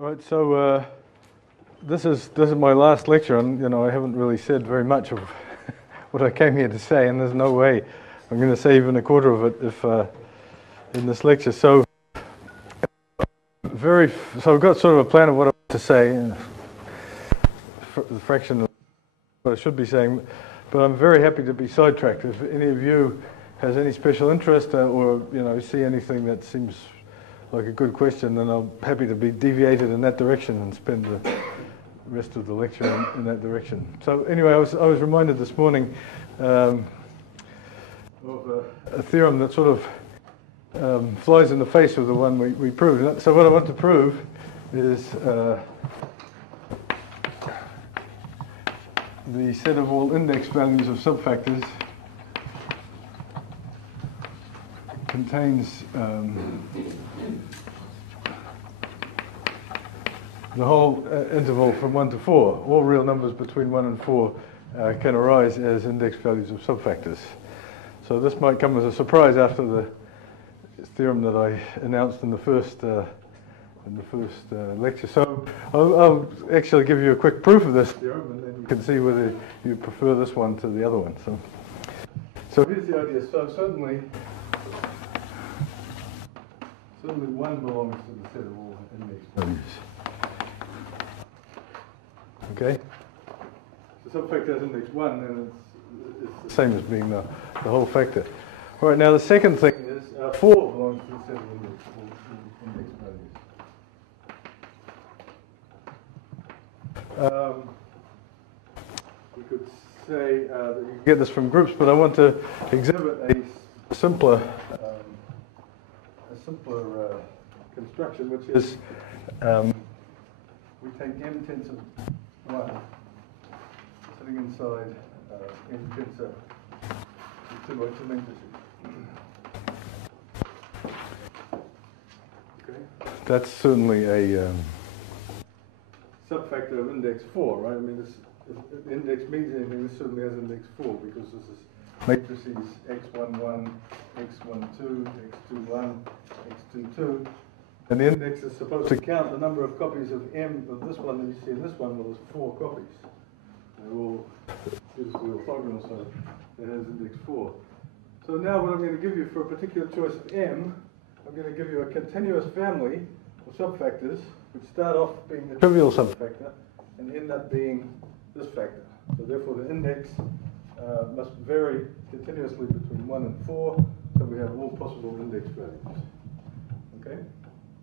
All right, so this is my last lecture, and I haven't really said very much of what I came here to say, and there's no way I'm going to say even a quarter of it if in this lecture. So I've got sort of a plan of what I want to say, the fraction of what I should be saying, but I'm very happy to be sidetracked. If any of you has any special interest or see anything that seems like a good question, then I'm happy to be deviated in that direction and spend the rest of the lecture in that direction. So anyway, I was reminded this morning of a theorem that sort of flies in the face of the one we proved. So what I want to prove is the set of all index values of subfactors contains the whole interval from 1 to 4. All real numbers between 1 and 4 can arise as index values of subfactors. So this might come as a surprise after the theorem that I announced in the first lecture. So I'll actually give you a quick proof of this theorem, and then you can see whether you prefer this one to the other one. So here's the idea. So certainly 1 belongs to the set of all index values. Okay? So subfactor has index 1, then it's the same as being the whole factor. All right, now the second thing is 4 belongs to the set of index values. We could say that you can get this from groups, but I want to exhibit a simpler construction, which is we take m tensor 1 sitting inside m tensor 2 by 2 matrices. Okay, that's certainly a subfactor of index 4, right? I mean, if the index means anything, this certainly has index 4 because this is matrices x11, x12, x21, x22. And the index is supposed to count the number of copies of M of this one that you see in this one. Well, there's 4 copies. They're all beautifully orthogonal, so it has index 4. So now what I'm going to give you for a particular choice of M, I'm going to give you a continuous family of subfactors which start off being the trivial subfactor and end up being this factor. So therefore the index must vary continuously between 1 and 4, so we have all possible index values. Okay?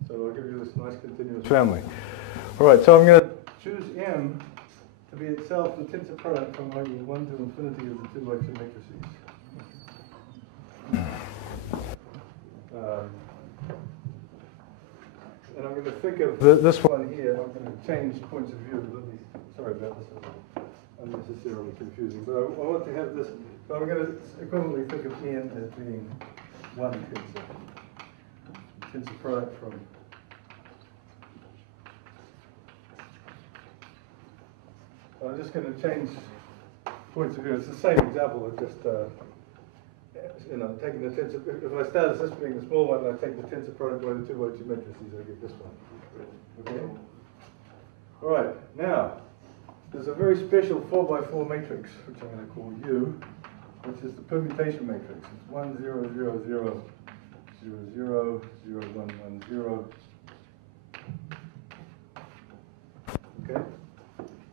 So I'll give you this nice continuous family. All right, so I'm going to choose M to be itself the tensor product from i.e. 1 to infinity of the 2 by 2 matrices. And I'm going to think of this one here. I'm going to change points of view. Sorry about this. Unnecessarily confusing, but I want to have this. So I'm going to equivalently think of N as being 1 tensor product from I'm just going to change points of view. It's the same example of just taking the tensor. If I start as this being the small one, and I take the tensor product by the 2 by 2 matrices, I get this one. Okay. All right. Now there's a very special 4 by 4 matrix, which I'm going to call U, which is the permutation matrix. It's 1 0 0 0 0 0 0 1 1 0. Okay.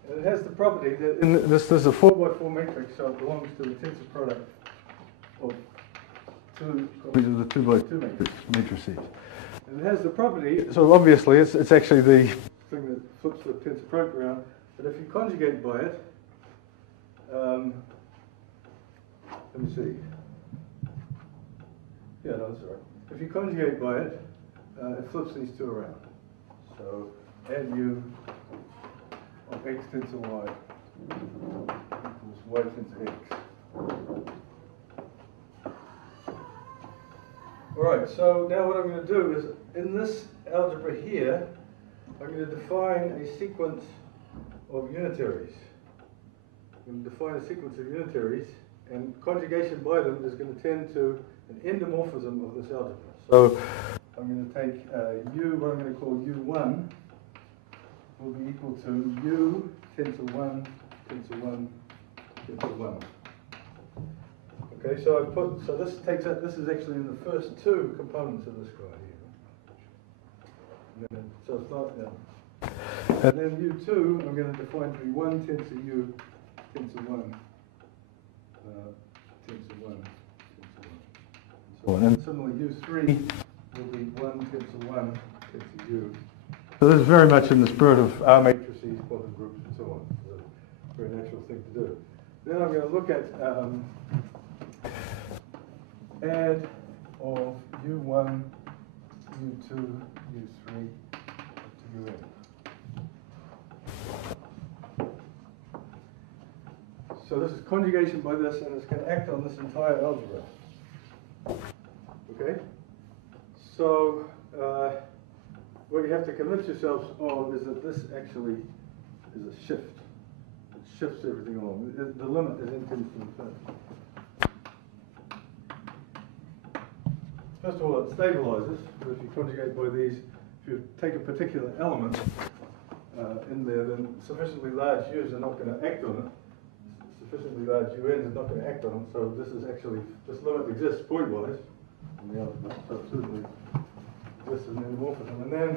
And it has the property that this is a 4 by 4 matrix, so it belongs to the tensor product of 2 copies of the 2 by 2 matrices. And it has the property, so obviously it's actually the thing that flips the tensor product around, but if you conjugate by it, let me see. Yeah, no, that's all right. If you conjugate by it, it flips these two around. So add U of x tensor y equals y tensor x. All right, so now what I'm going to do is, in this algebra here, I'm going to define a sequence of unitaries. I'm going to define a sequence of unitaries, and conjugation by them is going to tend to an endomorphism of this algebra. So I'm going to take U, what I'm going to call U1, will be equal to u tensor 1, tensor 1, tensor 1. Okay, so I've put, so this takes out, this is actually in the first two components of this guy here. And then, so it's not, and then u2, I'm going to define to be 1 tensor u, tensor 1, tensor 1, tensor 1, and so on. And similarly, u3 will be 1 tensor 1, tensor u. So this is very much in the spirit of R matrices, quantum groups, and so on. It's a very natural thing to do. Then I'm going to look at add of u1, u2, u3 up to un. So this is conjugation by this, and it's going to act on this entire algebra. Okay? So what you have to convince yourselves of is that this actually is a shift. It shifts everything along. The limit is infinite to infinity. First of all, it stabilizes. But if you conjugate by these, if you take a particular element in there, then sufficiently large u's are not going to act on it. Sufficiently large un's are not going to act on it. So this is actually, this limit exists pointwise in the algebra. So certainly this is an endomorphism. And then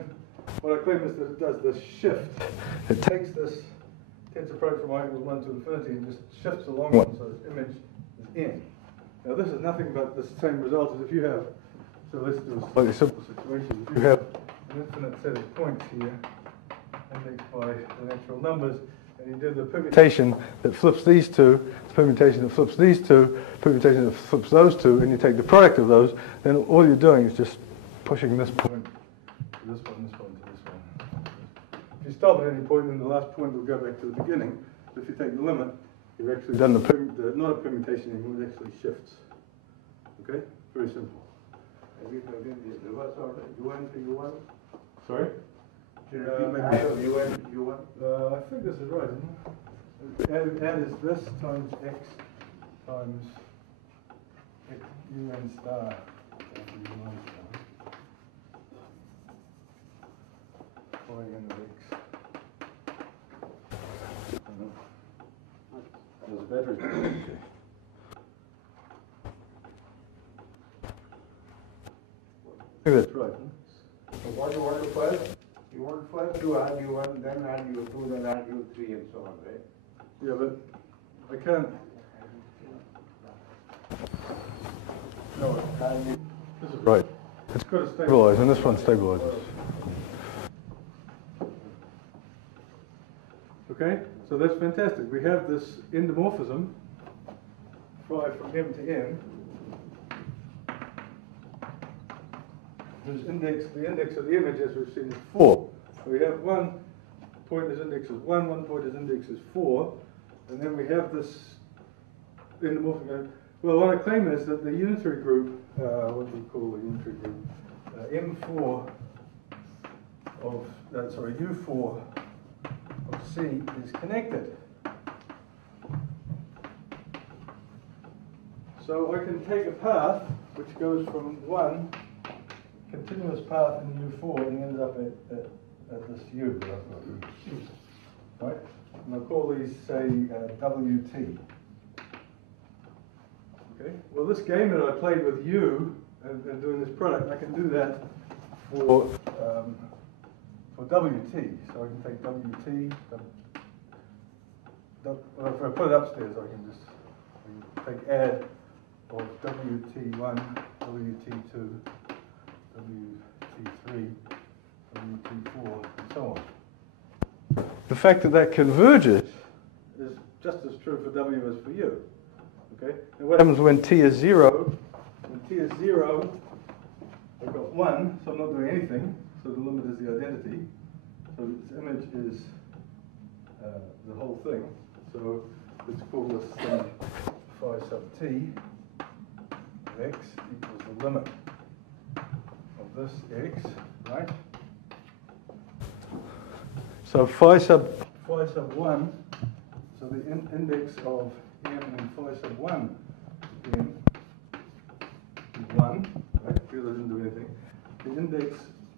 what I claim is that it does this shift. It takes this tensor product from I equals 1 to infinity and just shifts along one, so this image is in. Now this is nothing but the same result as if you have, so let's do a slightly simple situation. If you have an infinite set of points here, indexed by the natural numbers, and you do the permutation that flips these two, the permutation that flips these two, permutation that flips those two, and you take the product of those, then all you're doing is just pushing this point to this one, this one to this one. If you stop at any point, then the last point will go back to the beginning. So if you take the limit, you've actually done not a permutation anymore, it actually shifts. Okay? Very simple. Have you done the reverse order? U1 to U1? Sorry? Should it be by U1 to U1? I think this is right, isn't it? Add is this times x times un star. Y n of x. There's a better. I think that's right. So what you want to first? You want first to add U1, then add U2, then add U3 and so on, right? Yeah, but I can't. No, this is right. It's got to stabilize, and this one stabilizes. Okay, so that's fantastic. We have this endomorphism, phi from M to N, whose index, the index of the image, as we've seen, is 4. So we have one point whose index is 1, one point whose index is 4, and then we have this endomorphism. Well, what I claim is that the unitary group, what do we call the unitary group? M4 of, U4 of C is connected. So I can take a path which goes from one continuous path in U4 and ends up at this U. Right? And I'll call these, say, WT. Okay. Well, this game that I played with U and doing this product, I can do that for WT. So I can take WT. Well, if I put it upstairs, I can just take add of WT1, WT2, WT3, WT4, and so on. The fact that that converges is just as true for W as for U. Okay? And what happens when T is 0? When T is 0, I've got 1, so I'm not doing anything. So the limit is the identity. So this image is the whole thing. So let's call this thing phi sub t of x equals the limit of this x, right? So phi sub 1, so the index of m in phi sub 1 m is 1, right? Because I didn't do anything. The index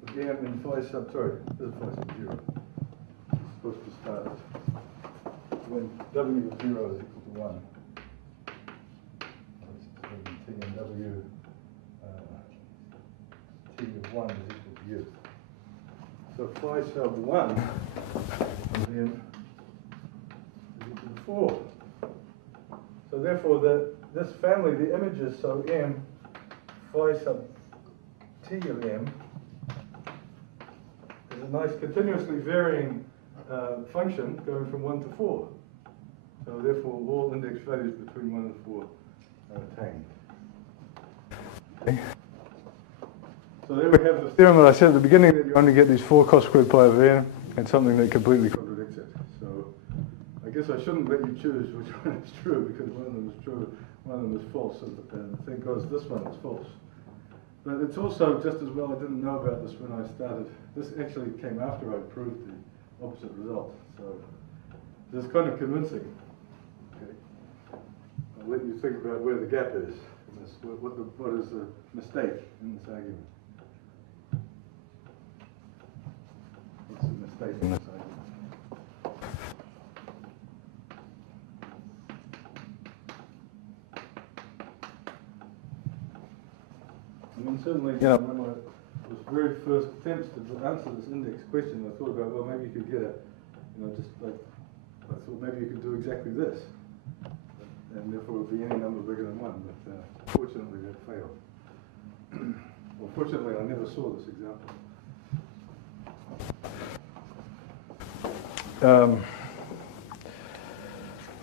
of m in phi sub, sorry, this is phi sub 0. started. When W of 0 is equal to 1. T and W, T of 1 is equal to U. So phi sub 1 then is equal to 4. So therefore, this family, the images, so M, phi sub T of M, is a nice continuously varying function going from 1 to 4. So therefore, all index values between 1 and 4 are attained. Okay. So there we have the theorem that I said at the beginning, that you only get these 4 cos squared pi over n, and something that completely contradicts it. So I guess I shouldn't let you choose which one is true, because one of them is true, one of them is false, and thank God this one is false. But it's also just as well I didn't know about this when I started. This actually came after I proved the opposite result. So this is kind of convincing. Okay. I'll let you think about where the gap is. In this, what is the mistake in this argument? What's the mistake in this argument? I mean, certainly, you know, when I was very first attempts to answer this index question, I thought about, well, maybe you could get a, you know, just like, I thought maybe you could do exactly this, and therefore it would be any number bigger than 1, but fortunately that failed. Well, fortunately I never saw this example.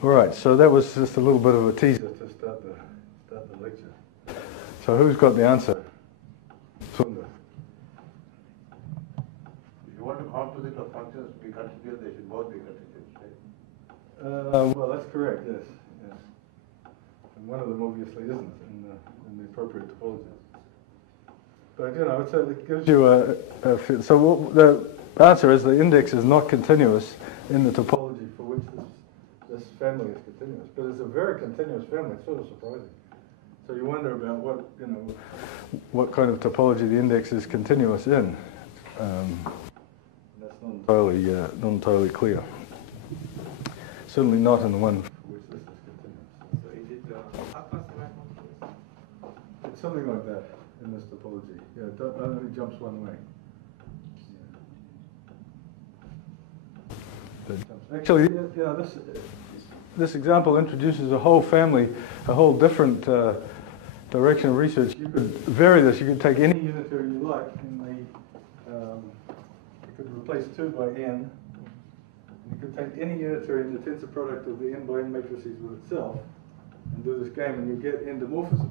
All right, so that was just a little bit of a teaser to start the lecture. So who's got the answer? Sundar. If you want to composite of functions be continuous, they should both be continuous, right? Well, that's correct, yes. And one of them obviously isn't in the appropriate topology. But, you know, it gives you a so the answer is the index is not continuous in the topology for which this family is continuous. But it's a very continuous family. It's sort of surprising. So you wonder about what kind of topology the index is continuous in. That's not entirely clear. Certainly not in the one for which this is continuous. So is it approximately? It's something like that in this topology. Yeah, it only jumps one way. Yeah. Actually, you know, this example introduces a whole family, a whole different direction of research. You could vary this. You could take any unitary you like in the. You could replace 2 by n. You could take any unitary in the tensor product of the n by n matrices with itself, and do this game, and you get endomorphisms.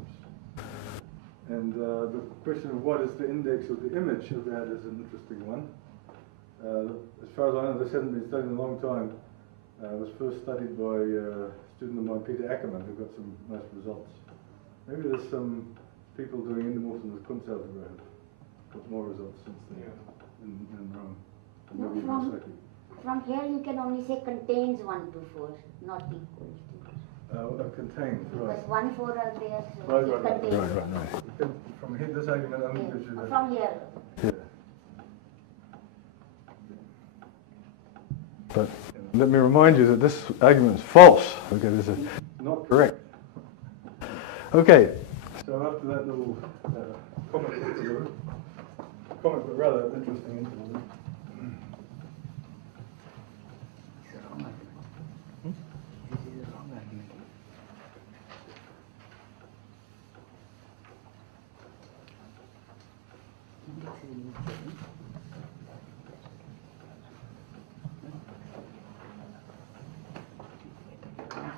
And the question of what is the index of the image of that is an interesting one. As far as I know, this hasn't been studied in a long time. It was first studied by a student of mine, Peter Ackerman, who got some nice results. Maybe there's some people doing endomorphism with Kunz algebra have got more results since then in Rome. No, from here you can only say contains 1 to 4, not equals to. Contains, right. Because 1, 4 are there, so Right. it contains. Right. From here, this argument only gives you that. From here. Yeah. But let me remind you that this argument is false. Okay, this is not correct. Okay, so after that little comic but rather interesting interlude.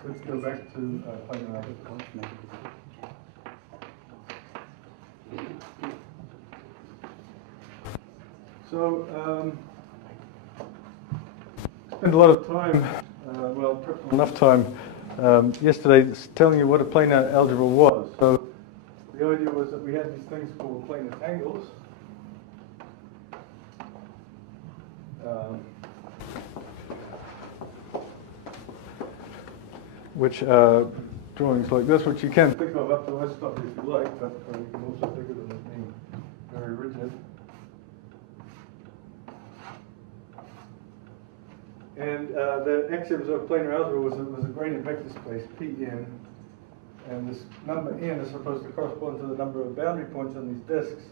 Let's go back to Planar. So, spent a lot of time, well, enough time yesterday telling you what a planar algebra was. So, the idea was that we had these things called planar tangles. Which drawings like this, which you can think of up to Aristotle if you like, but you can also think of them as being very rigid. And the axioms of planar algebra was a gradient vector space, Pn, and this number n is supposed to correspond to the number of boundary points on these disks.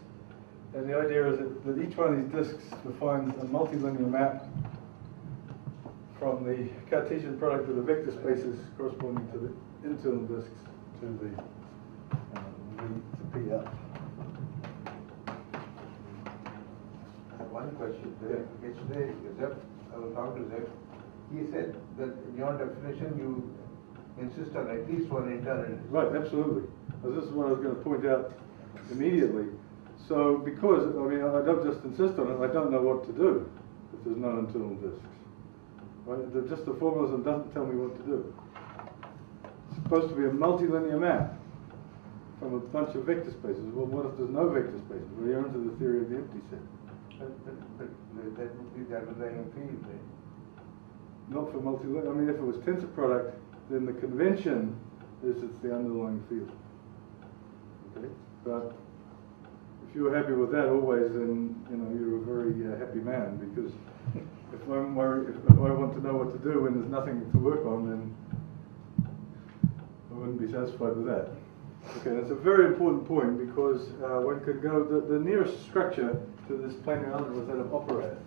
And the idea is that each one of these disks defines a multilinear map from the Cartesian product of the vector spaces corresponding to the internal disks to the PL. One question. Yesterday, Zeb, I was talking to Zeb. He said that in your definition you insist on at least one internal. Right, absolutely. This is what I was going to point out immediately. So, because, I mean, I don't just insist on it, I don't know what to do if there's no internal disks. Right? Just the formalism doesn't tell me what to do. It's supposed to be a multilinear map from a bunch of vector spaces. Well, what if there's no vector spaces? Well, you're into the theory of the empty set. But that would be the underlying field, right? Not for multilinear. I mean, if it was tensor product, then the convention is it's the underlying field. Okay? But if you were happy with that always, then you're a very happy man, because if I want to know what to do when there's nothing to work on, then I wouldn't be satisfied with that. Okay, that's a very important point, because one could go, the nearest structure to this planar algebra is that of operator.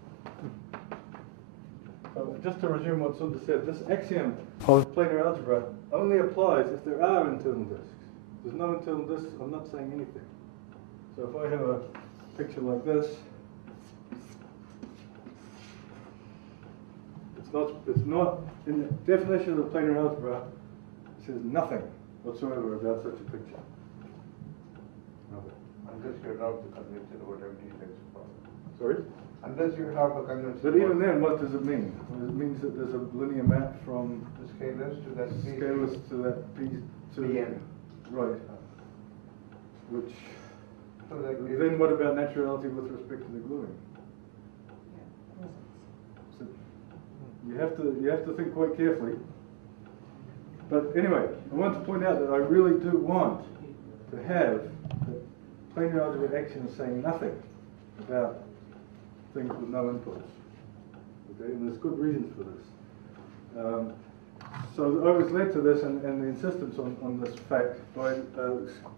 So just to resume what Sundar said, this axiom of planar algebra only applies if there are internal disks. If there's no internal disks, I'm not saying anything. So if I have a picture like this, it's not in the definition of the planar algebra, it says nothing whatsoever about such a picture. Nothing. Unless you're not the convention about empty sets. Sorry? Unless you have the convention. But even then, what does it mean? Well, it means that there's a linear map from The scalars to that P. scalars to that P to Pn. right. Which So that then what about naturality with respect to the gluing? So you have to think quite carefully. But anyway, I want to point out that I really do want to have the planar algebra axiom saying nothing about things with no inputs. Okay, and there's good reasons for this. So I was led to this and the insistence on this fact by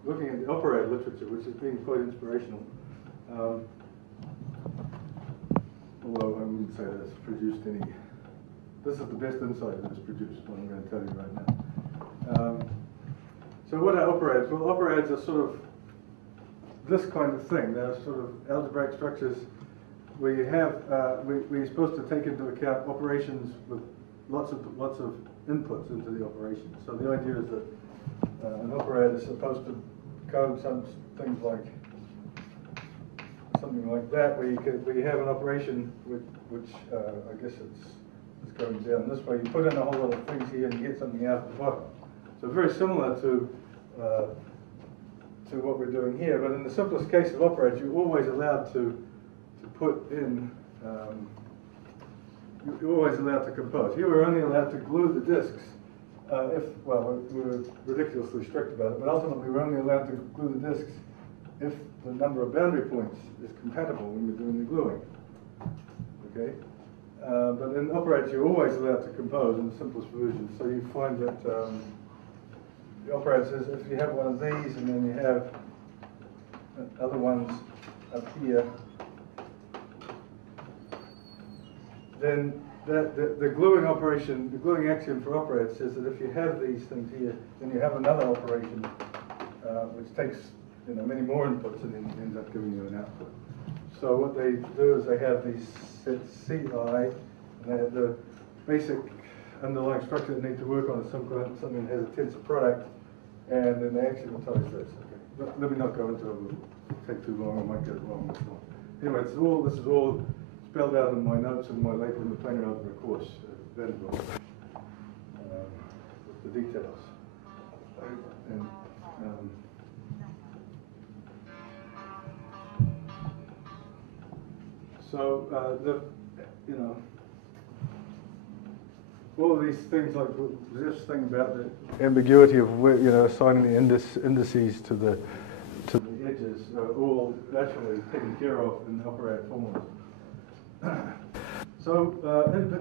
looking at the operator literature, which has been quite inspirational. Although I wouldn't say that it's produced any. This is the best insight that it's produced, what I'm going to tell you right now. So what are operators? Well, operators are sort of this kind of thing. They're sort of algebraic structures where you have, where you're supposed to take into account operations with lots of inputs into the operation. So the idea is that an operator is supposed to code something like that, where you have an operation which I guess it's going down this way. You put in a whole lot of things here and you get something out at the bottom. So very similar to what we're doing here, but in the simplest case of operators, you're always allowed to put in. You're always allowed to compose. Here we're only allowed to glue the disks we were ridiculously strict about it, but ultimately we're only allowed to glue the disks if the number of boundary points is compatible when we're doing the gluing. Okay? But in operators you're always allowed to compose in the simplest version. So you find that the operator says if you have one of these and then you have other ones up here, then the gluing operation, the gluing axiom for operators says that if you have these things here, then you have another operation which takes many more inputs and then ends up giving you an output. So what they do is they have these sets Ci, and they have the basic underlying structure they need to work on is something that has a tensor product, and then they axiomatize this. Okay. Let me not go into it. It'll take too long. I might get it wrong. Anyway, this is all spelled out in my notes and my later in the planar algebra course, Vanderbilt, with the details. And, all of these things, like this thing about the ambiguity of assigning the indices to the edges, are all actually taken care of in the operator formulas. So,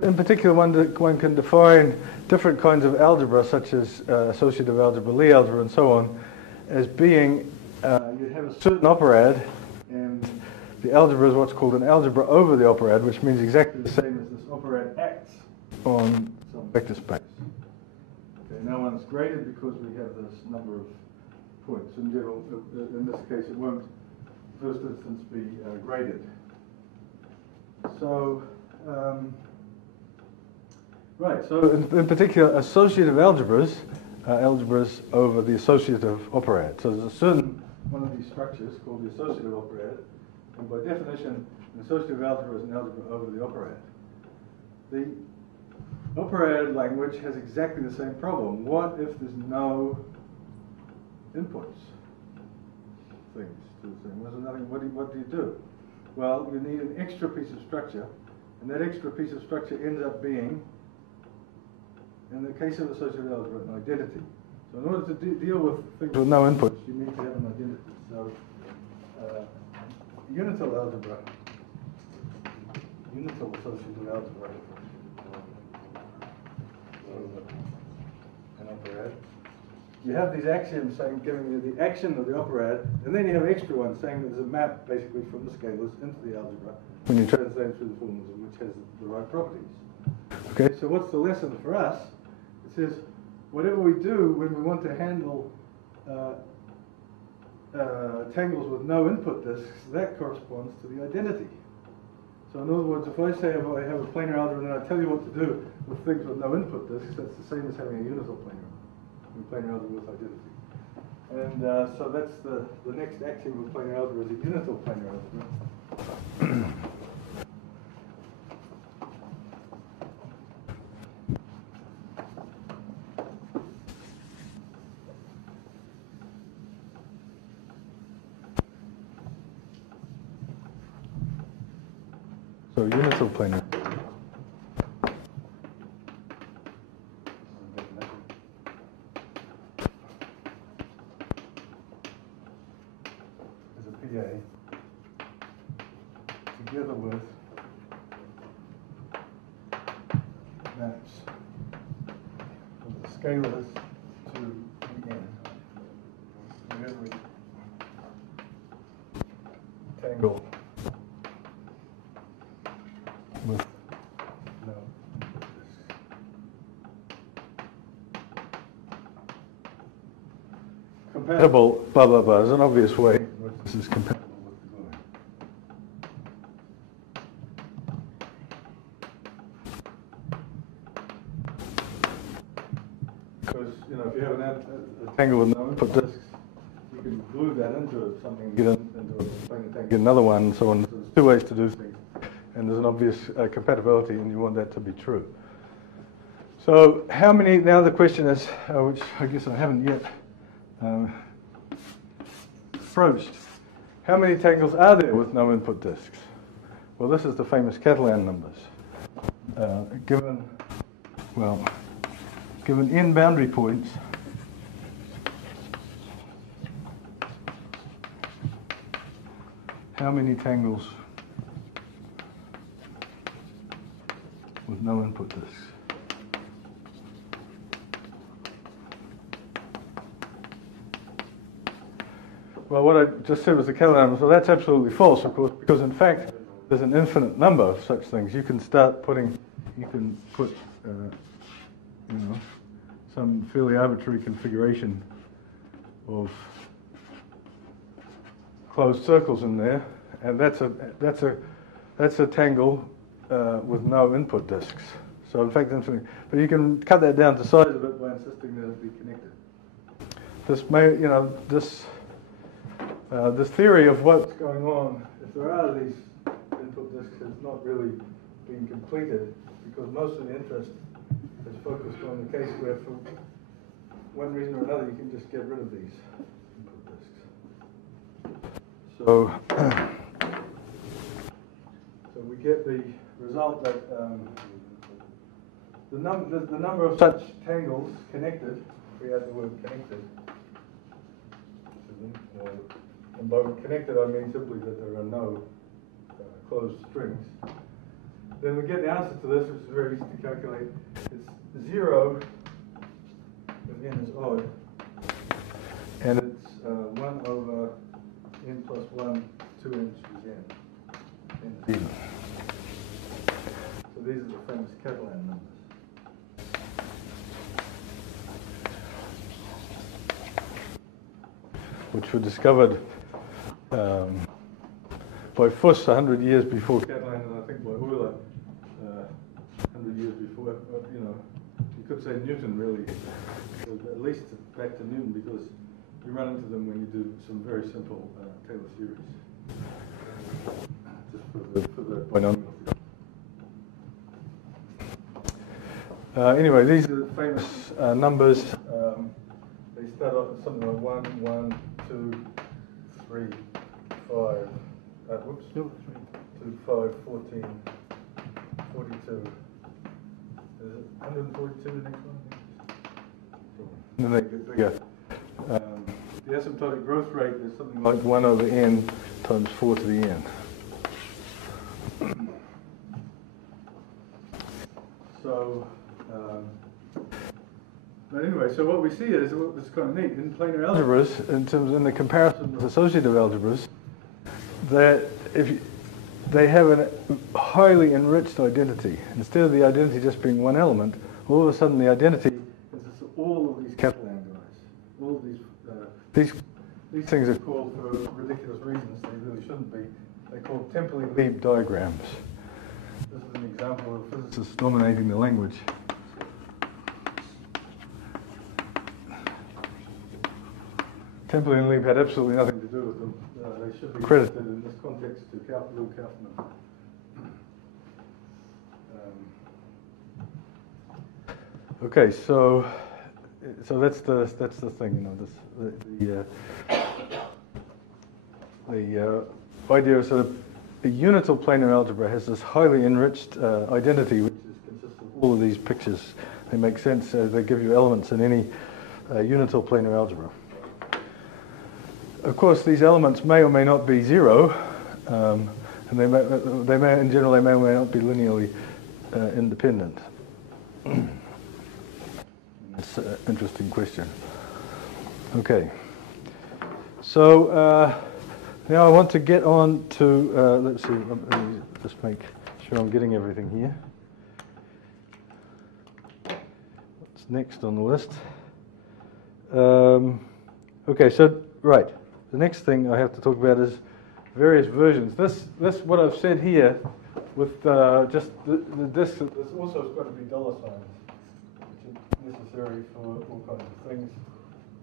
in particular, one can define different kinds of algebra, such as associative algebra, Lie algebra, and so on, as being, you have a certain operad, and the algebra is what's called an algebra over the operad, which means exactly the same as this operad acts on some vector space. Okay, now one's graded because we have this number of points. In general, in this case, it won't, first instance, be graded. So, right, so in particular, associative algebras are algebras over the associative operad. So there's a certain one of these structures called the associative operad, and by definition, an associative algebra is an algebra over the operad. The operad language has exactly the same problem. What if there's no inputs? Things to the thing. There's nothing. What do you do? Well, you need an extra piece of structure, and that extra piece of structure ends up being, in the case of associative algebra, an identity. So in order to deal with things with no inputs, you need to have an identity. So unital algebra, unital associative algebra, an operad. You have these axioms saying, giving you the action of the operad, and then you have extra ones saying that there's a map basically from the scalars into the algebra when you translate through the formalism, which has the right properties. Okay, so what's the lesson for us? It says, whatever we do when we want to handle tangles with no input disks, that corresponds to the identity. So in other words, if I say I have a planar algebra and then I tell you what to do with things with no input disks, that's the same as having a unital planar algebra with identity. And so that's the next axiom of planar algebra is a unital planar algebra. So unital planar. Together with maps of the scalars to the n for every tangle with no input disk. Compatible, blah blah blah, is an obvious way in which this is compatible. Because, you know, if you have a tangle with no input disks, you can glue that into something, get into a planar tangle, get another one, and so on. So there's two ways to do things, and there's an obvious compatibility, and you want that to be true. So how many, now the question is, which I guess I haven't yet approached, how many tangles are there with no input disks? Well, this is the famous Catalan numbers. Given n boundary points, how many tangles with no input disks? Well, what I just said was the Catalan number, so that's absolutely false, of course, because in fact there's an infinite number of such things. You can start putting, you can put some fairly arbitrary configuration of closed circles in there, and that's a tangle with no input disks. So in fact, but you can cut that down to size a bit by insisting that it be connected. This may, this theory of what's going on, if there are these input disks, has not really been completed because most of the interest is focused on the case where, for one reason or another, you can just get rid of these input disks. So, so we get the result that the number of such tangles connected, if we add the word connected, and by connected I mean simply that there are no closed strings, then we get the answer to this, which is very easy to calculate. It's 0 if n is odd, and it's 1 over n plus 1, 2n choose n. N is even. So these are the famous Catalan numbers. Which were discovered by Fuss 100 years before Catalan, and I think by Euler 100 years before. You know, you could say Newton really, at least back to Newton, because you run into them when you do some very simple Taylor series. Just for the binomial. Anyway, these are the famous numbers. They start off at something like 1, 1, 2, 3, 5, whoops, 2, 5, 14, 42. Is it 142 the next one? And then they get bigger. The asymptotic growth rate is something like 1 over n times 4 to the n. So, but anyway, so what we see is, what's kind of neat, in planar algebras, in the comparison with associative algebras, that they have a highly enriched identity. Instead of the identity just being one element, all of a sudden the identity consists of all of these Catalan guys. All of these things are called, for ridiculous reasons, they really shouldn't be, they're called Temperley-Lieb diagrams. This is an example of physicists dominating the language. Temperley and Lieb had absolutely nothing to do with them. They should be credited in this context to Lou Kaufman. Okay, so that's the thing, you know. The idea of sort of a unital planar algebra has this highly enriched identity, which consists of all of these pictures. They make sense. They give you elements in any unital planar algebra. Of course, these elements may or may not be zero, and they may, in general, they may or may not be linearly independent. That's an interesting question. Okay, so now I want to get on to, let's see, let me just make sure I'm getting everything here. What's next on the list? Okay, so, right. The next thing I have to talk about is various versions. This what I've said here, with just this also has got to be dollar signs, which are necessary for all kinds of things,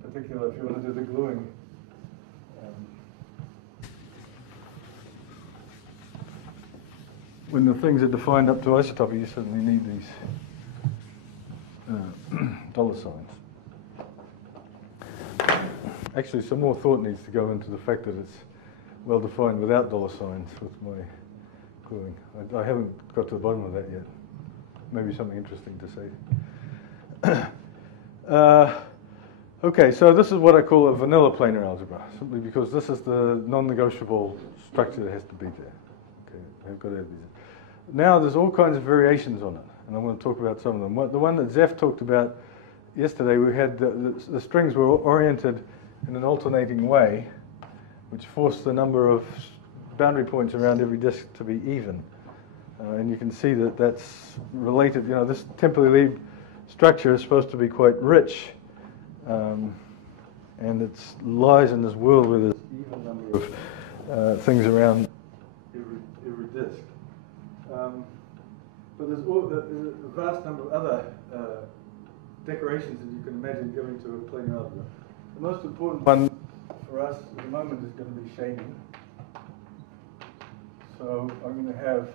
particularly if you want to do the gluing. When the things are defined up to isotopy, you certainly need these dollar signs. Actually, some more thought needs to go into the fact that it's well defined without dollar signs with my gluing. I haven't got to the bottom of that yet. Maybe something interesting to say. Okay, so this is what I call a vanilla planar algebra, simply because this is the non-negotiable structure that has to be there. Okay, I've got to have these. Now there's all kinds of variations on it, and I'm going to talk about some of them. The one that Zeph talked about yesterday, we had the strings were oriented in an alternating way, which forced the number of boundary points around every disk to be even. And you can see that that's related. You know, this Temperley-Lieb structure is supposed to be quite rich, and it lies in this world where there's even number of things around every disk. But there's a vast number of other decorations that you can imagine giving to a planar algebra. The most important one for us at the moment is going to be shading. So I'm going to have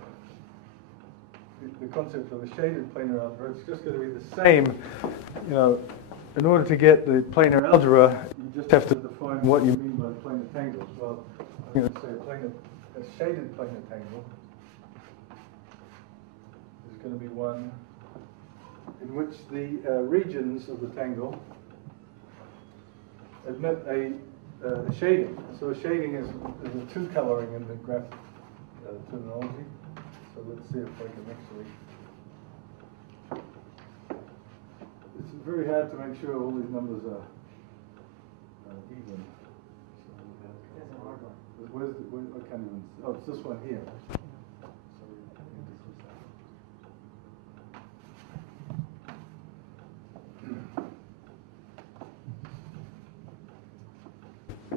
the concept of a shaded planar algebra. It's just going to be the same. You know, in order to get the planar algebra, you just have to define what you mean by planar tangles. Well, I'm going to say a shaded planar tangle is going to be one in which the regions of the tangle admit a shading. So a shading is a two coloring in the graph terminology. So let's see if I can actually. It's very hard to make sure all these numbers are even. There's an odd one. Where's the, I can't even. Oh, it's this one here.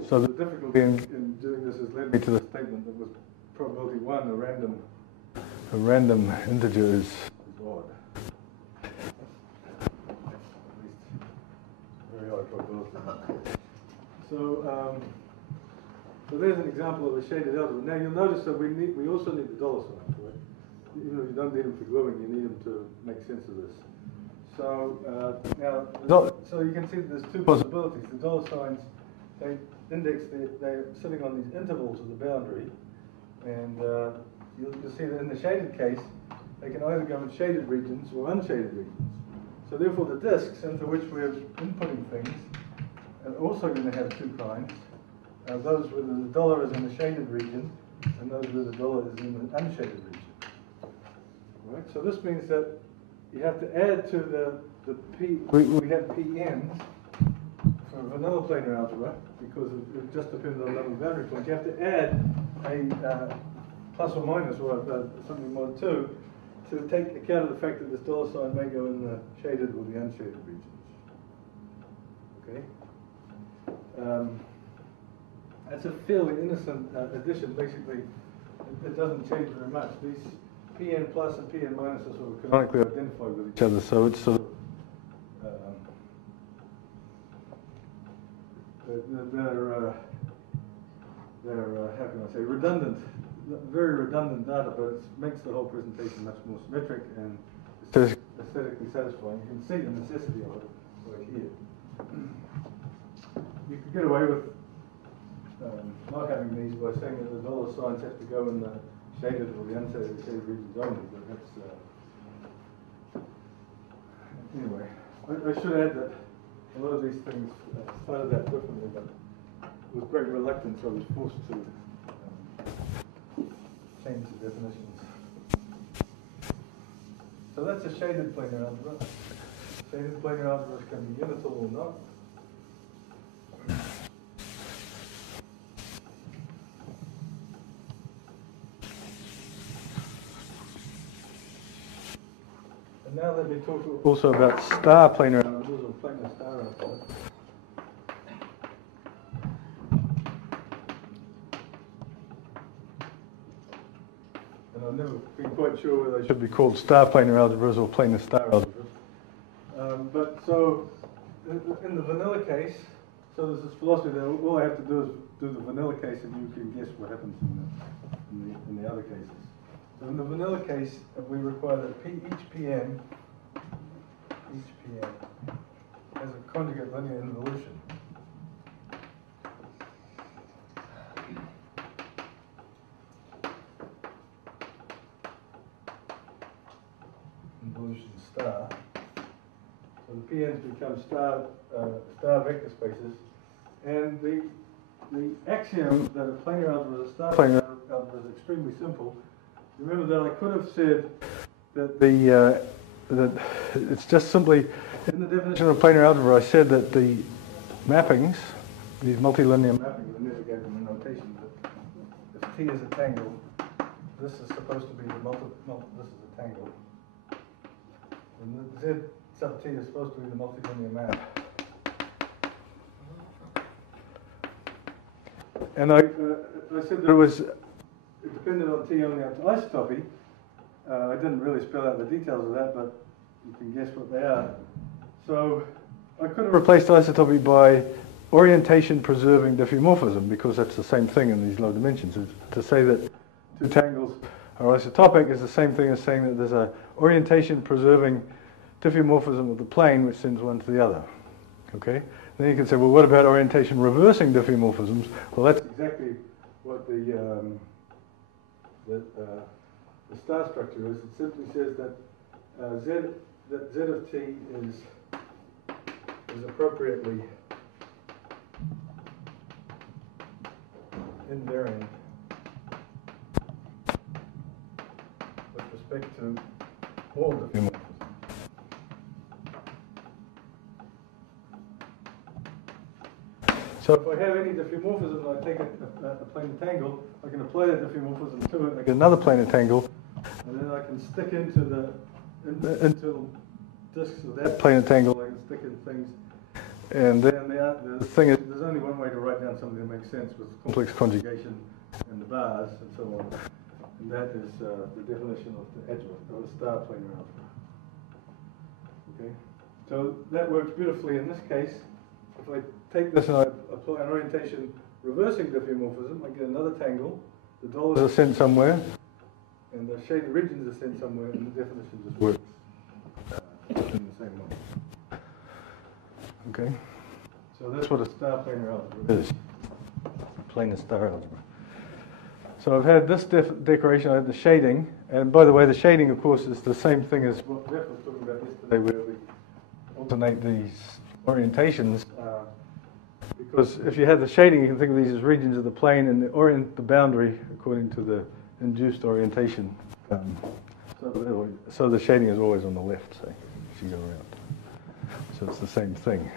So the difficulty in doing this has led me to the statement that was probability 1, a random integer is odd. At least very high probability. So there's an example of a shaded algebra. Now you'll notice that we also need the dollar signs, right? Even though you don't need them for gluing, you need them to make sense of this. So so you can see that there's two possibilities. The dollar signs, they're sitting on these intervals of the boundary, and you'll see that in the shaded case, they can either go in shaded regions or unshaded regions. So therefore the disks into which we're inputting things are also going to have two kinds. Those where the dollar is in the shaded region, and those where the dollar is in the unshaded region. Right? So this means that you have to add to the P, we have PNs for vanilla planar algebra, because it just depends on the number of boundary points. You have to add a plus or minus, or something more too, to take account of the fact that this dollar sign may go in the shaded or the unshaded regions. Okay? That's a fairly innocent addition. Basically, it doesn't change very much. These Pn plus and Pn minus are sort of canonically identified with each other, so it's sort of they're how can I say, redundant, very redundant data, but it makes the whole presentation much more symmetric and aesthetically satisfying. You can see the necessity of it right here. You could get away with not having these by saying that the dollar signs have to go in the shaded or the unshaded regions only, but that's anyway. I should add that a lot of these things started out differently, but with great reluctance I was forced to change the definitions. So that's a shaded planar algebra. Shaded planar algebras can be unital or not. And now let me talk also about star planar algebras or planar star algebras. And I've never been quite sure whether they should be called star planar algebras or planar star algebras. But so, in the vanilla case, so there's this philosophy that all I have to do is do the vanilla case and you can guess what happens in the other cases. So in the vanilla case, we require that each PN has a conjugate linear involution. Involution star. So the PNs become star vector spaces, and the axiom that a planar algebra is a star planar algebra is extremely simple. Remember that I could have said that that it's just simply in the definition of planar algebra. I said that the mappings, these multilinear mappings, I never gave them a notation, but if T is a tangle, this is supposed to be the this is a tangle. And the Z sub T is supposed to be the multilinear map. And I said that it depended on T only up to isotopy. I didn't really spell out the details of that, but you can guess what they are. So I could have replaced isotopy by orientation preserving diffeomorphism, because that's the same thing in these low dimensions. To say that two tangles are isotopic is the same thing as saying that there's a orientation preserving diffeomorphism of the plane which sends one to the other. Okay? Then you can say, well, what about orientation reversing diffeomorphisms? Well, that's exactly what the star structure is. It simply says that Z of T is appropriately invariant with respect to all diffeomorphisms. So if I have any diffeomorphism and I take a planar tangle, I can apply that diffeomorphism to it, I get another planar tangle, and then I can stick into the internal discs of that planar tangle, I can stick in things. And then the thing is, there's only one way to write down something that makes sense with complex conjugation and the bars and so on. And that is the definition of the algebra, of the star planar algebra. Okay? So that works beautifully in this case. If I take this and I apply an orientation reversing diffeomorphism, I get another tangle. The dollars are sent somewhere, and the shaded regions are sent somewhere, and the definition just works in the same way. Okay? So that's what a star planar algebra is. Planar star algebra. So I've had this decoration, I had the shading, and by the way, the shading, of course, is the same thing as what Jeff was talking about yesterday, where we alternate these orientations, because if you have the shading, you can think of these as regions of the plane and orient the boundary according to the induced orientation. So the shading is always on the left, say, as you go around. So it's the same thing.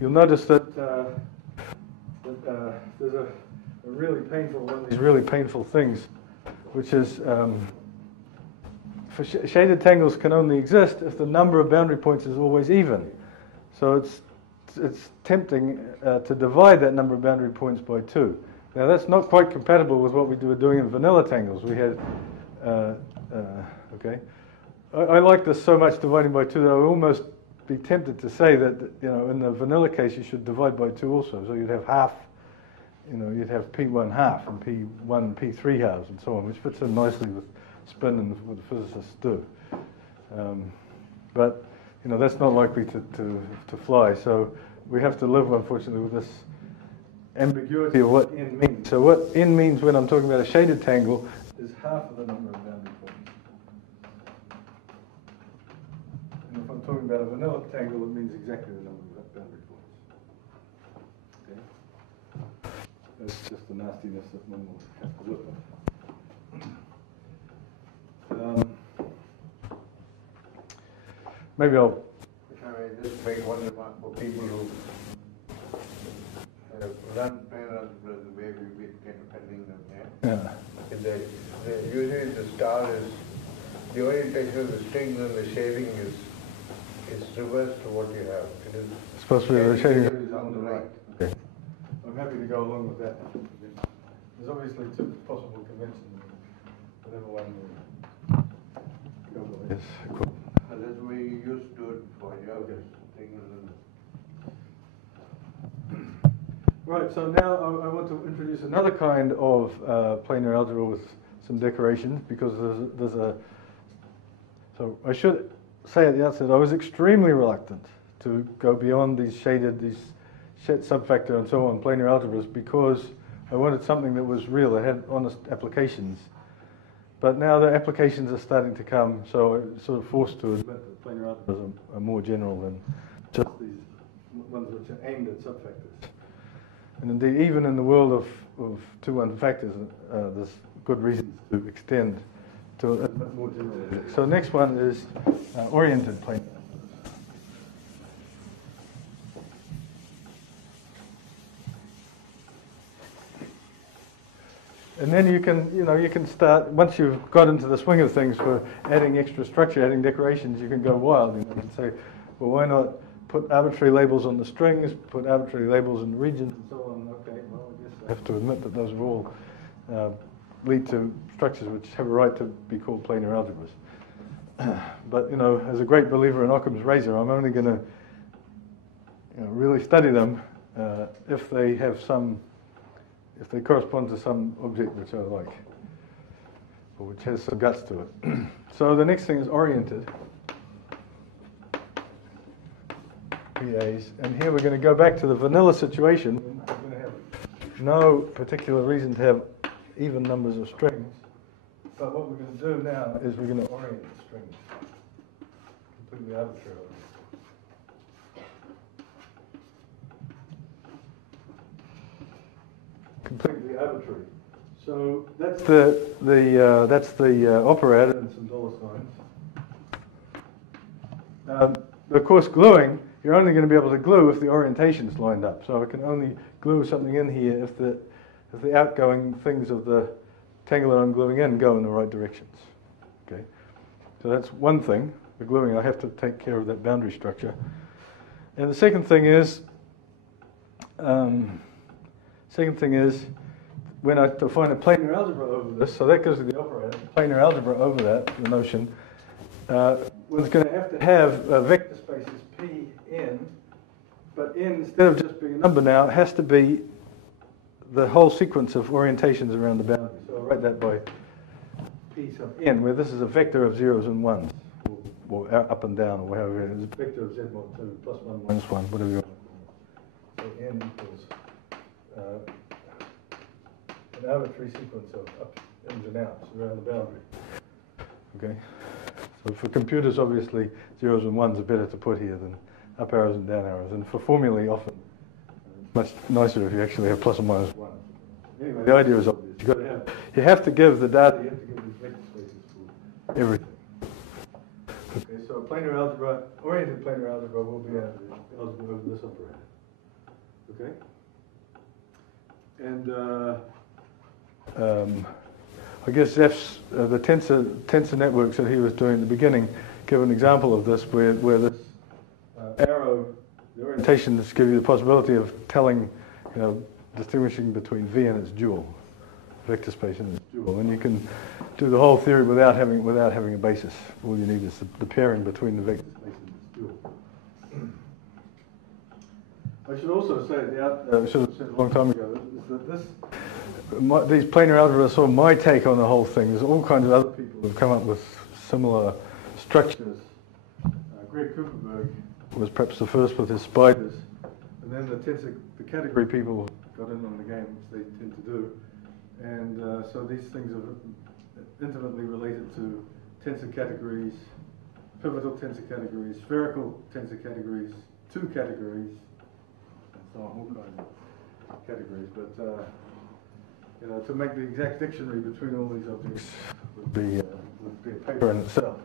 You'll notice that, there's a really painful one of these really painful things, which is for shaded tangles can only exist if the number of boundary points is always even. So it's tempting to divide that number of boundary points by 2. Now that's not quite compatible with what we were doing in vanilla tangles. We had, okay. I like this so much dividing by 2 that I would almost be tempted to say that, you know, in the vanilla case you should divide by 2 also. So you'd have half, you know, you'd have P1 half and P1 P3 halves and so on, which fits in nicely with spin and what the physicists do. But you know, that's not likely to fly. So we have to live, unfortunately, with this ambiguity of what n means. So what n means when I'm talking about a shaded tangle is half of the number of boundary points. And if I'm talking about a vanilla tangle, it means exactly the number of boundary points. Okay? That's just the nastiness that one will have to live with. Maybe I'll... If I may just make one remark for people who have run planar algebra the way we've been kind of handling them, yeah? Usually the star is, the orientation of the strings and the shading is reversed to what you have. It is supposed to be the shading is on the right. Okay. I'm happy to go along with that. There's obviously 2 possible conventions, whatever one will go with. Yes. Cool. That's the way you used to do it before. You have this thing and Right, so now I want to introduce another kind of planar algebra with some decorations, because there's a... So I should say at the outset, I was extremely reluctant to go beyond these shaded, these set subfactor and so on planar algebras, because I wanted something that was real, that had honest applications. But now the applications are starting to come, so I'm sort of forced to admit that planar algebras are more general than just these ones which are aimed at subfactors. And indeed, even in the world of 2-1 factors, there's good reasons to extend to a bit more general. So the next one is oriented planar. And then you can start, once you've got into the swing of things for adding extra structure, adding decorations, you can go wild. You can say, well, why not put arbitrary labels on the strings, put arbitrary labels in the regions, and so on. Okay, well, I guess I have to admit that those are all lead to structures which have a right to be called planar algebras. But, as a great believer in Occam's razor, I'm only going to really study them if they have if they correspond to some object which I like, or which has some guts to it. So the next thing is oriented. PAs. And here we're going to go back to the vanilla situation. We're going to have no particular reason to have even numbers of strings. But what we're going to do now is we're going to orient the strings completely arbitrarily. Completely arbitrary. So that's the operator and some dollar signs. Of course, gluing, you're only going to be able to glue if the orientation is lined up. So I can only glue something in here if the outgoing things of the tangle that I'm gluing in go in the right directions. Okay, so that's one thing. The gluing, I have to take care of that boundary structure. And the second thing is when I define a planar algebra over this, so that goes to the operator, planar algebra over that, the notion, one's going to have vector spaces P, N, but N, instead of just being a number now, it has to be the whole sequence of orientations around the boundary. So I'll write that by P sub N, where this is a vector of zeros and ones, or up and down, or whatever it is. It's a vector of Z mod 2, plus 1, minus 1, whatever you want. So N equals an arbitrary sequence of ups, ins, and outs around the boundary. Okay? So for computers, obviously, zeros and ones are better to put here than up arrows and down arrows. And for formulae, often, it's much nicer if you actually have plus or minus 1. Anyway, the idea is obvious. You have to give the data, you have to give these vector spaces for everything. Okay, so planar algebra, oriented planar algebra will be algebra over this operator. Okay? And I guess Zeff's, the tensor networks that he was doing at the beginning give an example of this where this arrow, the orientations give you the possibility of telling, distinguishing between V and its dual, vector space and its dual. And you can do the whole theory without having a basis. All you need is the pairing between the vector space and its dual. I should also say, I should have said a long time ago, is that these planar algebras are sort of my take on the whole thing. There's all kinds of other people who have come up with similar structures. Greg Kuperberg was perhaps the first with his spiders, and then the category people got in on the game, which they tend to do. And so these things are intimately related to tensor categories, pivotal tensor categories, spherical tensor categories, two categories, and so on, all kinds of categories. But to make the exact dictionary between all these objects would be a paper in itself.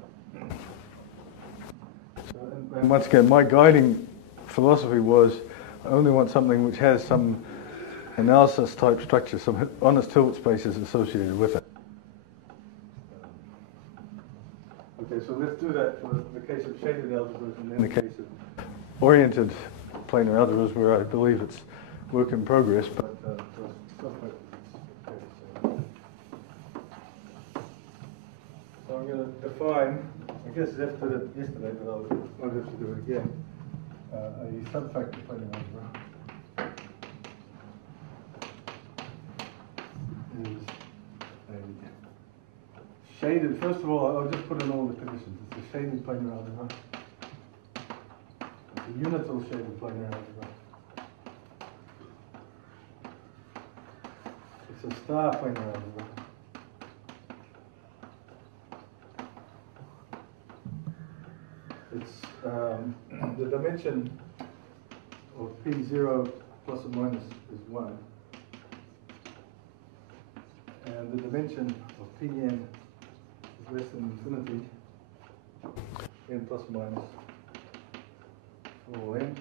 So, and once again, my guiding philosophy was I only want something which has some analysis type structure, some honest tilt spaces associated with it. Okay, so let's do that for the case of shaded algebras and in the case of oriented planar algebras, where I believe it's work in progress, but so I'm going to define, I guess Zeph did it yesterday, but I'll have to do it again, a subfactor planar algebra is a shaded, first of all, I'll just put in all the conditions. It's a shaded planar algebra. It's a unital shaded planar algebra. It's a star planar algebra. It's the dimension of P0 plus or minus is 1. And the dimension of Pn is less than infinity, n plus or minus all n.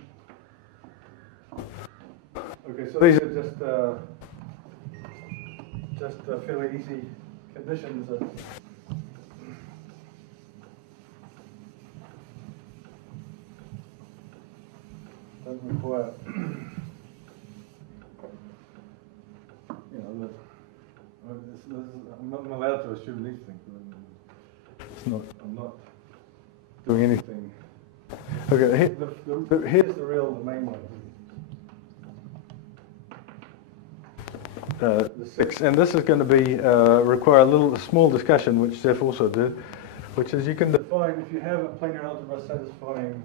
Okay, so these are just fairly easy conditions that don't require, I'm not allowed to assume these things. I'm not doing anything. Okay, here's the main one. The 6, and this is going to be require a small discussion, which Zeph also did, which is you can define, if you have a planar algebra satisfying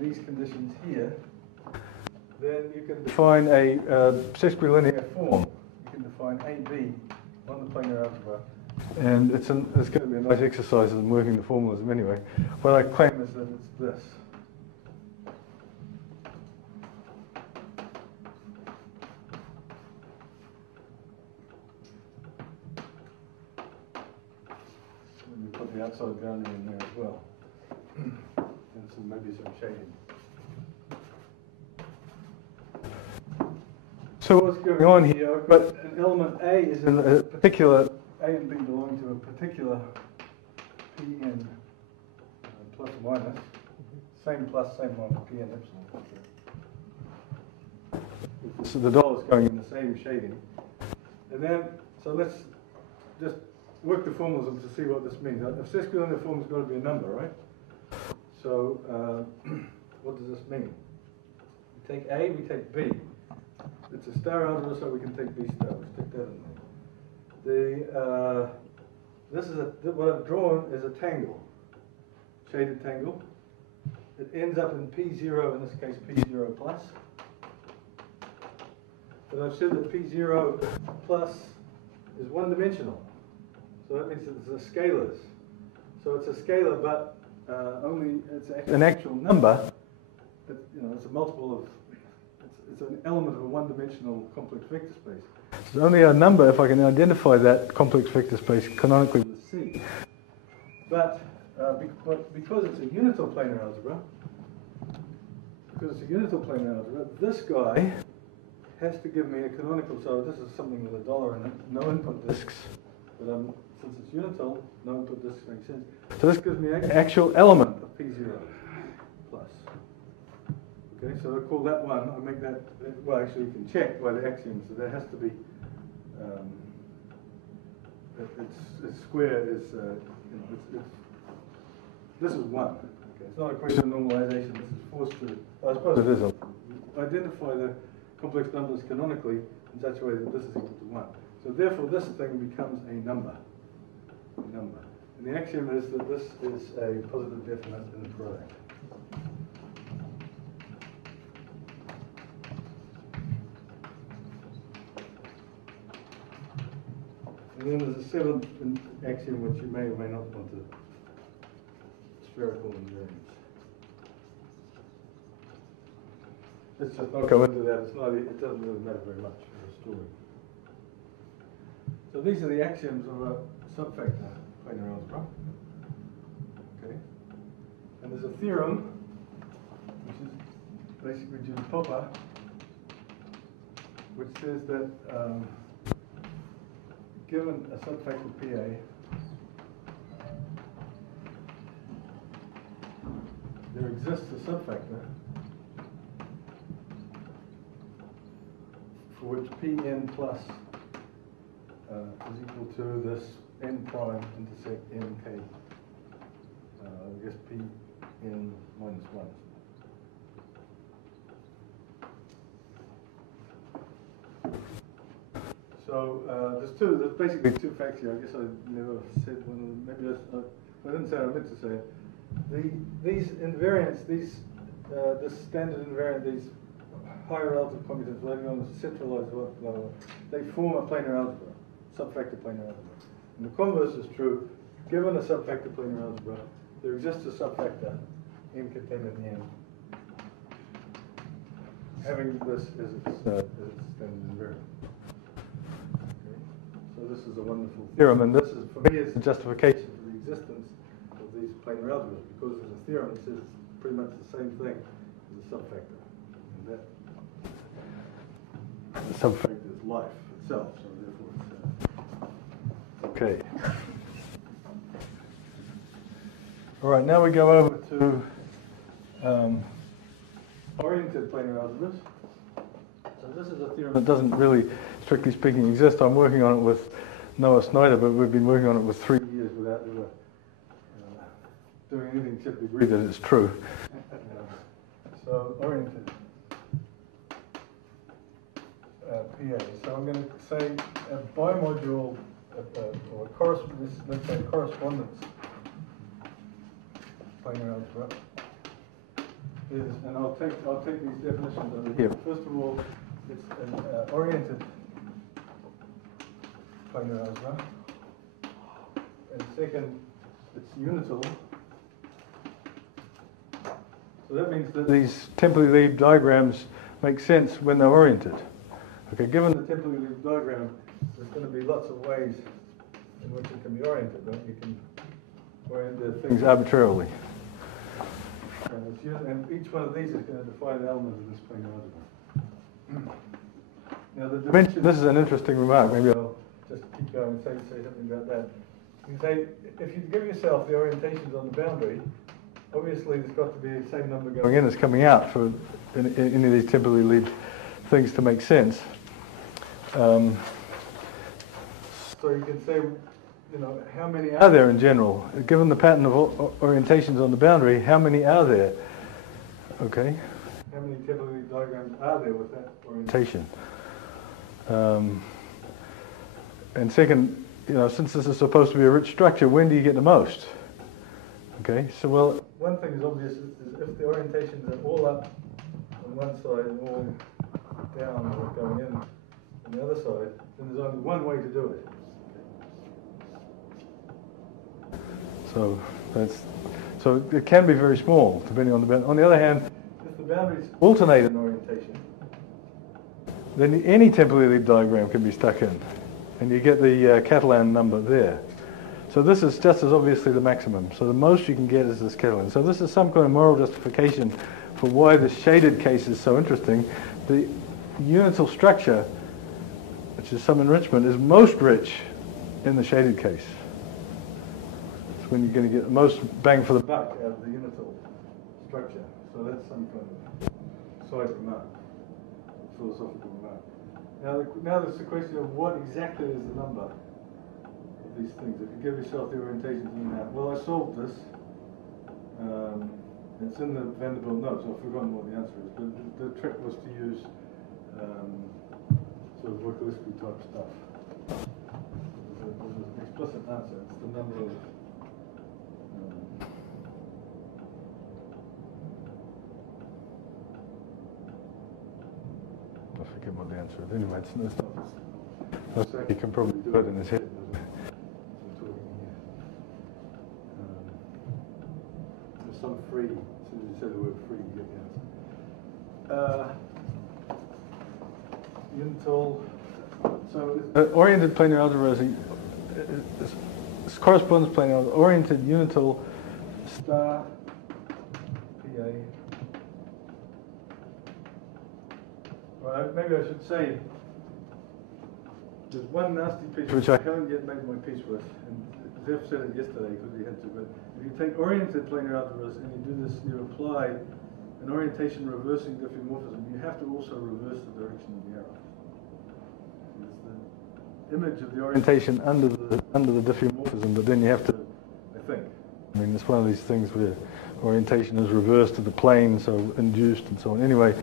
these conditions here, then you can define a sesquilinear form. You can define AB on the planar algebra, and it's going to be a nice exercise in working the formalism anyway. What I claim is that it's this. want the outside boundary in there as well. And maybe some shading. So what's going on here? I've got an element A is in a particular, A and B belong to a particular Pn plus or minus, same plus, same minus Pn epsilon. So the dollars going in the same shading. And then, so let's just work the formulas to see what this means. A sesquilinear form has got to be a number, right? So what does this mean? We take A, we take B. It's a star algebra, so we can take B star. Let's stick that in there. This is what I've drawn is a tangle, shaded tangle. It ends up in P0, in this case P0 plus. But I've said that P0 plus is one-dimensional. So that means it's a scalars. So it's a scalar, but only it's an actual number. That, it's a multiple of. It's an element of a one-dimensional complex vector space. It's only a number if I can identify that complex vector space canonically with C. But because it's a unital planar algebra, this guy has to give me a canonical. So this is something with a dollar in it, no input disks. But since it's unital, no input disks makes sense. So this gives me an actual element of P0 plus. Okay, so I call that one, I make that, well actually you can check by the axioms, so there has to be, its square is, this is 1. Okay, it's not a question of normalization, this is forced to, I suppose it is, identify the complex numbers canonically in such a way that this is equal to 1. So therefore this thing becomes a number. And the axiom is that this is a positive definite in the product. And then there's a seventh axiom which you may or may not want to, spherical invariance. Let's just not go into that, it doesn't really matter very much for the story. So these are the axioms of a subfactor planar algebra. Okay. And there's a theorem, which is basically due to Popper, which says that given a subfactor PA, there exists a subfactor for which Pn plus is equal to this n prime intersect nk, I guess Pn minus 1. So there's basically two facts here. I guess I never said one of them. Maybe I didn't say what I meant to say. These invariants, this standard invariant, these higher relative computers, whatever you want to centralize, they form a planar algebra, subfactor planar algebra. And the converse is true. Given a subfactor planar algebra, there exists a subfactor n contained in the n, having this as its standard invariant. So this is a wonderful theorem, and this is, for me, is the justification for the existence of these planar algebras, because there's a theorem that says pretty much the same thing as a subfactor. And that the subfactor is life itself, so therefore it's okay. All right, now we go over to oriented planar algebras. So this is a theorem that doesn't really, strictly speaking, exist. I'm working on it with Noah Snyder, but we've been working on it for 3 years without ever doing anything except agree that it's true. So oriented PA. So I'm going to say a bimodule or let's say correspondence planar algebra is, and I'll take these definitions over here. First of all, it's an oriented planar algebra, and second, it's unital. So that means that these Templey-Lieb diagrams make sense when they're oriented. Okay, given the Templey-Lieb diagram, there's going to be lots of ways in which it can be oriented. Right? things arbitrarily. And each one of these is going to define an element of this planar algebra. Now the dimension, this is an interesting remark, maybe I'll just keep going and say something about that. You can say, if you give yourself the orientations on the boundary, obviously there's got to be the same number going in as coming out for any of these typically lead things to make sense. So you can say, you know, how many are there in general? Given the pattern of orientations on the boundary, how many are there? Okay. How many typically lead diagrams are there with that orientation? And second, you know, since this is supposed to be a rich structure, when do you get the most? Okay, so well, one thing is obvious is if the orientations are all up on one side and all down or going in on the other side, then there's only one way to do it. So it can be very small depending on the boundary. On the other hand, if the boundaries alternate in orientation, then any temporally lead diagram can be stuck in, and you get the Catalan number there. So this is just as obviously the maximum. So the most you can get is this Catalan. So this is some kind of moral justification for why the shaded case is so interesting. The unital structure, which is some enrichment, is most rich in the shaded case. It's when you're going to get the most bang for the buck out of the unital structure. So that's some kind of side remark, philosophical remark. Now there's the question of what exactly is the number of these things. If you give yourself the orientations in that, well, I solved this. It's in the Vanderbilt notes. I've forgotten what the answer is, but the trick was to use sort of Wojciechowski type stuff. There's an explicit answer. It's the number of I forget what the answer is. Anyway, it's not. He can probably do it in his head. There's some free. As soon as you say the word free, you get the answer. Unital. So oriented planar algebra is corresponds planar algebra. Oriented unital star PA. Well, maybe I should say there's one nasty piece which I haven't yet made my peace with, and Zeph said it yesterday because he had to, but if you take oriented planar algebras and you do this, you apply an orientation reversing diffeomorphism, you have to also reverse the direction of the arrow. It's the image of the orientation under the diffeomorphism, but then you have to, I think. I mean, it's one of these things where orientation is reversed to the plane, so induced and so on. Anyway,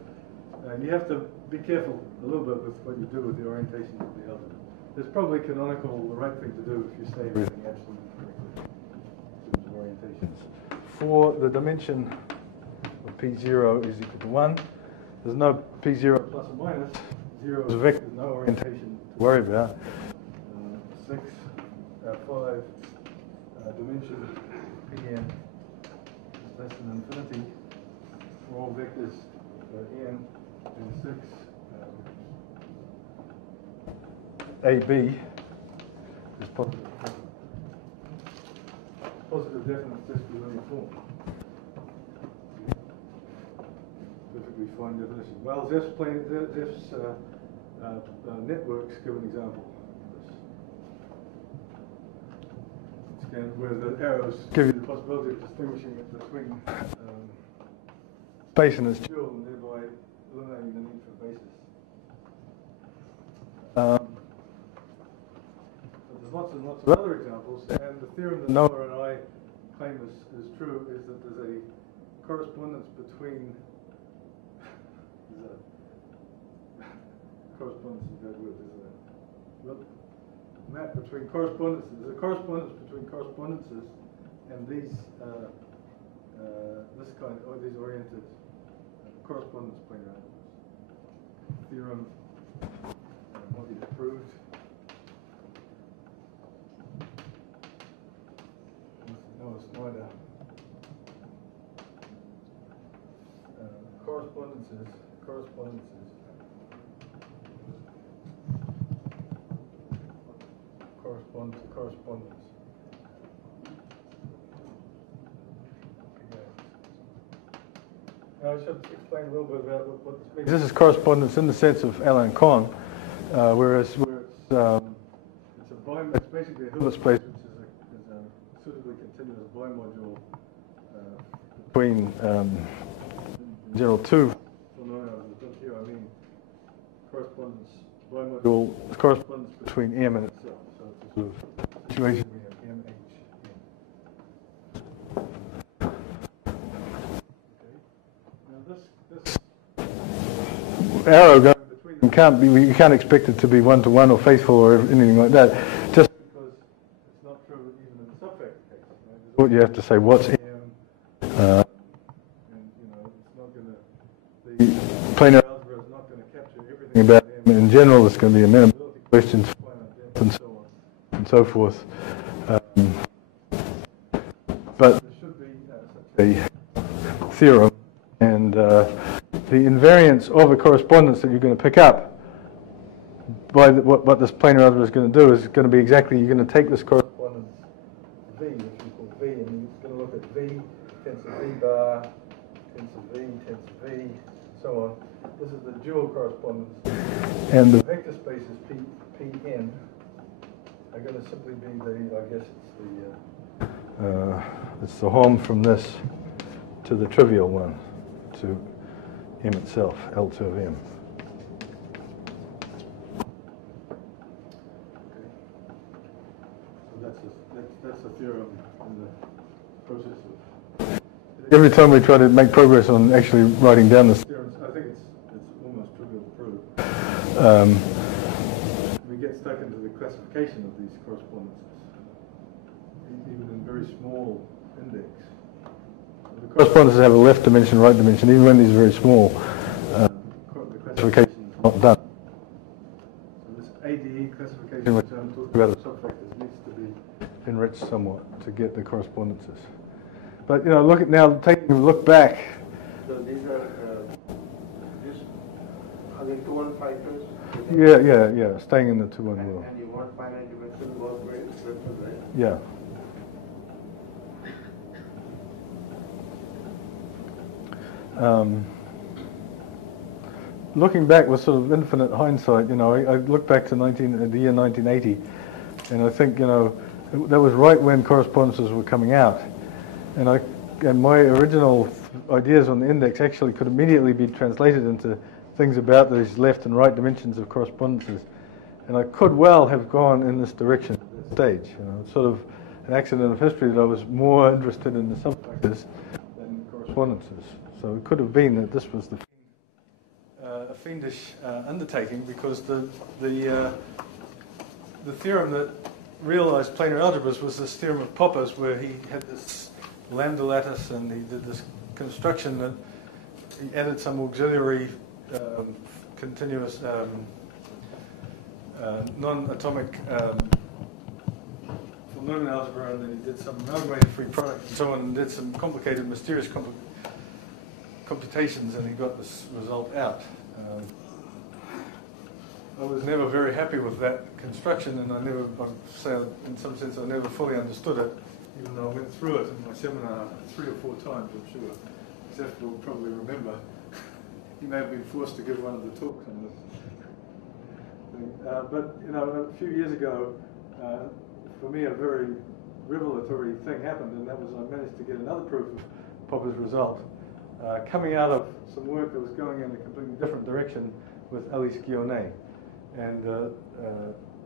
you have to be careful a little bit with what you do with the orientation of the algebra. It's probably canonical, the right thing to do if you say everything absolutely correctly in terms of orientations. For the dimension of P0 is equal to 1, there's no P0 plus or minus. 0 is a vector, no orientation to worry about. 5, dimension Pn is less than infinity for all vectors n and 6. AB is positive. Positive definite test-linear form. Perfectly fine definition. Well, Zeph's networks give an example of this. Again, where the arrows give you the possibility of distinguishing it between space and its dual, and thereby eliminating the need for basis. There's lots and lots of other examples, and the theorem that Noah and I claim is true is that there's a correspondence between correspondence is a bad word, isn't it? Well, map between correspondences. There's a correspondence between correspondences and these this kind of these oriented correspondence planar algebras. Theorem what is proved. No, it's neither. Correspondences correspond to correspondence. Now I should explain a little bit about what this means. This is correspondence in the sense of Alain Conn, whereas it's basically a Hilbert space, which is a suitably continuous bimodule between general two phenomena. Here I mean correspondence between M and itself. So it's a sort of situation we have M, H, N. Okay. Now this arrow going between them you can't expect it to be one-to-one or faithful or anything like that, just because it's not true even in the subfactor case. Right? What you have to say, what's M? And it's not going to. The planar algebra is not going to capture everything about M. In general, it's going to be amenability questions, planar depth, and so on and so forth. But there should be such a theorem, and the invariance of a correspondence that you're going to pick up by what this planar algebra is going to do is going to be exactly, you're going to take this correspondence V, which we call V, and it's going to look at V, tensor V bar, tensor V, tensor V, so on. This is the dual correspondence. And the vector spaces Pn are going to simply be I guess it's the home from this to the trivial one, to M itself, L2 of M. Okay. So that's a theorem in the process of. Every time we try to make progress on actually writing down this theorem, I think it's almost trivial to prove. We get stuck into the classification of these correspondences, even in very small index. The correspondences have a left dimension, right dimension, even when these are very small. The classification is not done. So this ADE classification, which I'm talking about of subfactors, needs to be enriched somewhat to get the correspondences. But taking a look back. So these are are they 2-1 factors? Yeah. Staying in the 2-1 rule. And you want finite dimension both ways, right? Yeah. Looking back with sort of infinite hindsight, I look back to the year 1980, and I think, that was right when correspondences were coming out, and my original ideas on the index actually could immediately be translated into things about these left and right dimensions of correspondences, and I could well have gone in this direction at that stage. It's sort of an accident of history that I was more interested in the subfactors than correspondences. So it could have been that this was a fiendish undertaking, because the theorem that realized planar algebras was this theorem of Popper's, where he had this lambda lattice and he did this construction that he added some auxiliary continuous non-atomic Neumann algebra, and then he did some amalgamated free product and so on, and did some complicated, mysterious computations, and he got this result out. I was never very happy with that construction, and I'd say in some sense I never fully understood it, even though I went through it in my seminar 3 or 4 times, I'm sure. Zeph will probably remember. He may have been forced to give one of the talks on this thing. But a few years ago, for me, a very revelatory thing happened, and that was I managed to get another proof of Popper's result, coming out of some work that was going in a completely different direction with Alice Guillaumet. And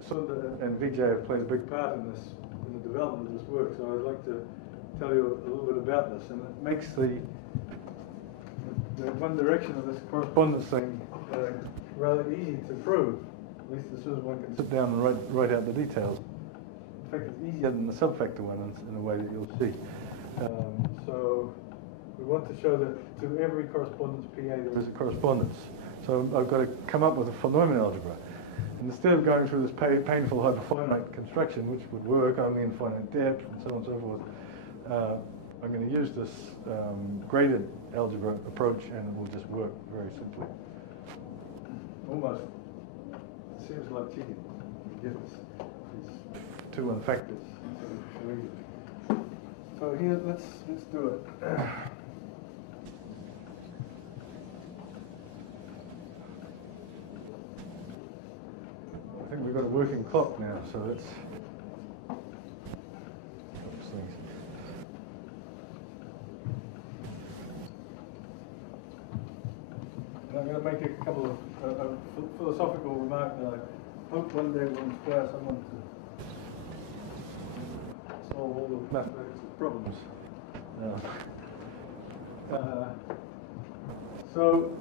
Sunda and Vijay have played a big part in the development of this work. So I'd like to tell you a little bit about this, and it makes the one direction of this correspondence thing rather easy to prove, at least as soon as one can sit down and write out the details. In fact, it's easier than the subfactor one in a way that you'll see. So we want to show that to every correspondence PA there is a correspondence. So I've got to come up with a Neumann algebra. And instead of going through this painful hyperfinite construction, which would work only in finite depth and so on and so forth, I'm going to use this graded algebra approach, and it will just work very simply. Almost seems like cheating. You get these 2-1 factors. So here, let's do it. o'clock now, so let's fix things. And I'm going to make a couple of philosophical remarks that I hope one day will inspire someone to solve all the mathematical problems. So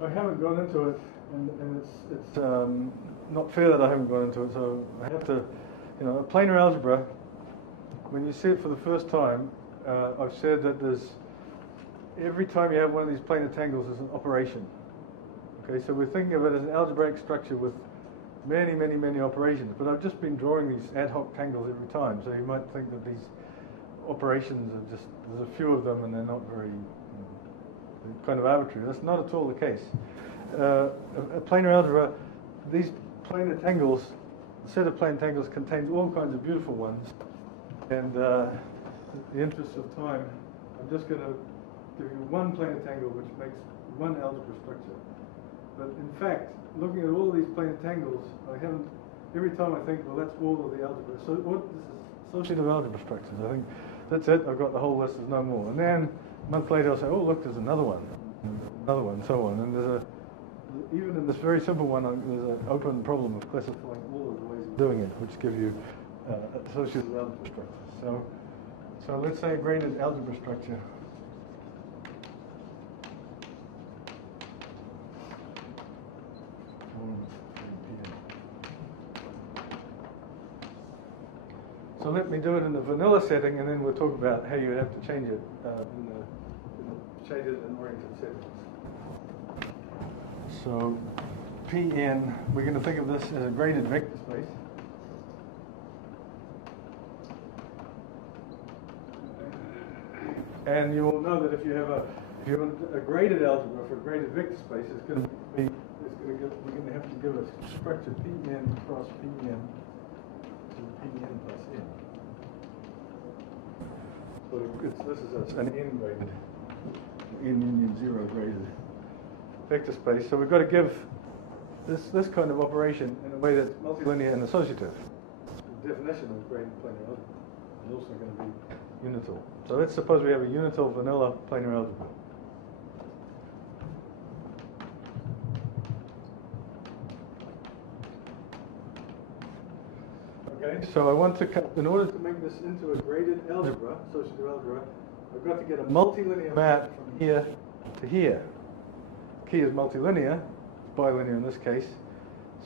I haven't gone into it, and it's not fair that I haven't gone into it. So I have to, a planar algebra. When you see it for the first time, I've said that every time you have one of these planar tangles, there's an operation. Okay, so we're thinking of it as an algebraic structure with many, many, many operations. But I've just been drawing these ad hoc tangles every time, so you might think that these operations are there's a few of them, and they're not very they're kind of arbitrary. That's not at all the case. A planar algebra, these planar tangles, the set of planar tangles contains all kinds of beautiful ones. And in the interest of time, I'm just going to give you one planar tangle which makes one algebra structure. But in fact, looking at all these planar tangles, every time I think, well, that's all of the algebra. So what this is associative algebra structures. I think that's it. I've got the whole list. There's no more. And then a month later, I'll say, oh, look, there's another one, and so on. And even in this very simple one, there's an open problem of classifying all of the ways of doing it, which give you associative algebra structures. So let's say a graded algebra structure. So let me do it in the vanilla setting, and then we'll talk about how you have to change it in oriented settings. So Pn, we're going to think of this as a graded vector space. And you will know that if you have a graded algebra for a graded vector space, we're going to have to give a structure Pn cross Pn to Pn plus n. So this is an n graded, n union 0 graded vector space. So we've got to give this kind of operation in a way that's multilinear and associative. The definition of graded planar algebra is also going to be unital. So let's suppose we have a unital vanilla planar algebra. Okay, so I want to in order to make this into a graded algebra, associative algebra, I've got to get a multilinear map from here to here. Key is multilinear, bilinear in this case.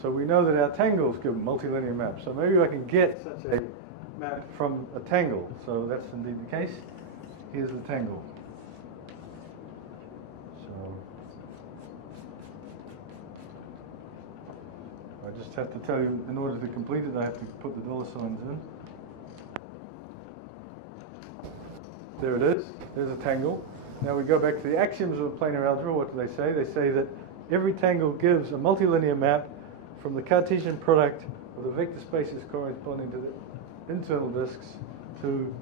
So we know that our tangles give multilinear maps. So maybe I can get such a map from a tangle. So that's indeed the case. Here's the tangle. So I just have to tell you, in order to complete it, I have to put the dollar signs in. There it is. There's a tangle. Now we go back to the axioms of planar algebra. What do they say? They say that every tangle gives a multilinear map from the Cartesian product of the vector spaces corresponding to the internal disks to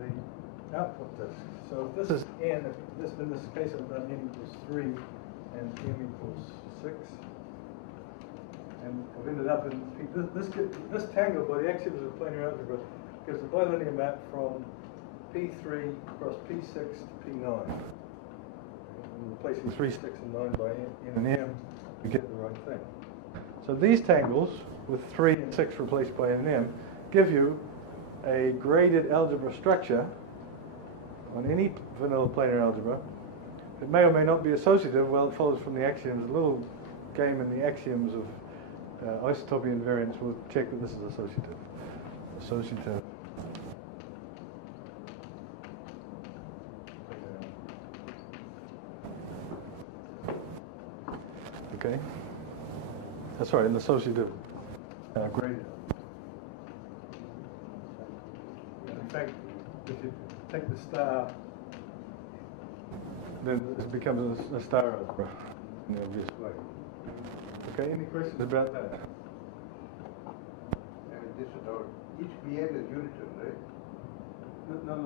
the output disk. So if this is n, in this case I've done n equals 3 and m equals 6. And I've ended up in this tangle by the axioms of planar algebra gives a bilinear map from P3 across P6 to P9. And replacing 3, 6, and 9 by n and m, we get the right thing. So these tangles, with 3 and 6 replaced by n and m, give you a graded algebra structure on any vanilla planar algebra. It may or may not be associative. Well, it follows from the axioms. A little game in the axioms of isotopy invariance will check that this is associative. Associative. Okay. That's right, an associative gradient. In fact, if you take the star, then it becomes a star algebra in the obvious way. Okay, any questions about that? This is our, each PN is unital, right? No.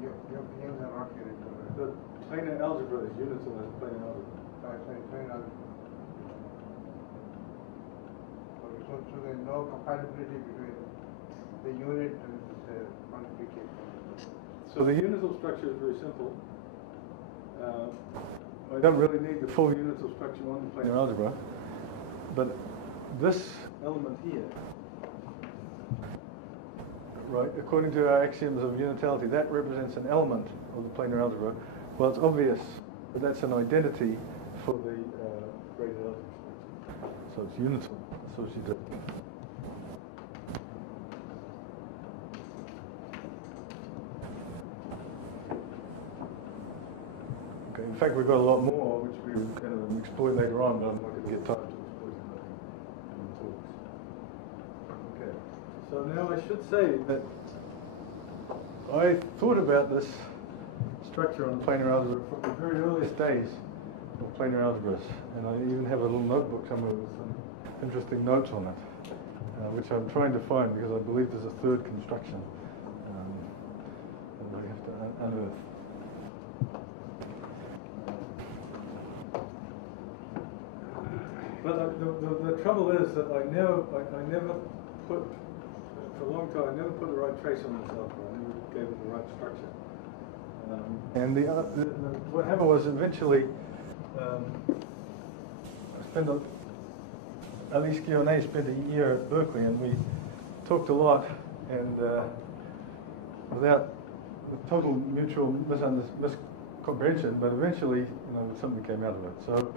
Your PNs are not unital, right? The planar algebra is unital as planar algebra. Planar algebra. Okay, so so there's no compatibility between the unit and the multiplication. So the unital structure is very simple. I don't really need the full unital structure on the planar algebra, but this element here, right, according to our axioms of unitality, that represents an element of the planar algebra. Well, it's obvious that that's an identity for the graded algebra structure. So it's unital associative. Okay, in fact, we've got a lot more which we will kind of exploit later on, but I'm not going to get time to exploit it in the talks. Okay, so now I should say that I thought about this structure on planar algebra from the very earliest days of planar algebras, and I even have a little notebook somewhere with some interesting notes on it, which I'm trying to find because I believe there's a third construction that we have to unearth. But the trouble is that I never put, for a long time, I never put the right trace on this algebra. I never gave it the right structure. And what happened was eventually, Alice Guionnet spent a year at Berkeley, and we talked a lot, and without total mutual miscomprehension, but eventually, something came out of it. So.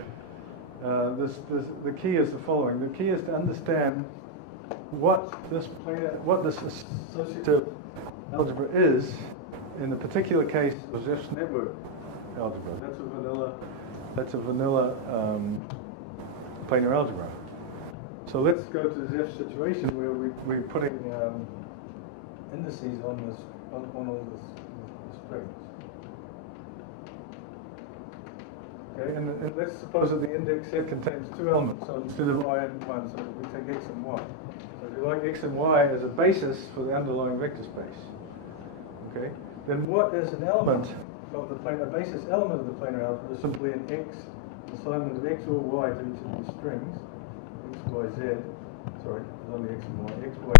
The key is the following. The key is to understand what this associative algebra is in the particular case of Zeff's network algebra. That's a vanilla planar algebra. So let's go to Zeff's situation where we're putting indices on all this strings. Okay, and let's suppose that the index set contains two elements, so instead of I and 1, so we take x and y. So if you like x and y as a basis for the underlying vector space, okay, then what is an element of the planar, basis element of the planar algebra is simply an x, assignment of x or y to each of these strings, x, y, z, sorry, there's only x and y, x, y,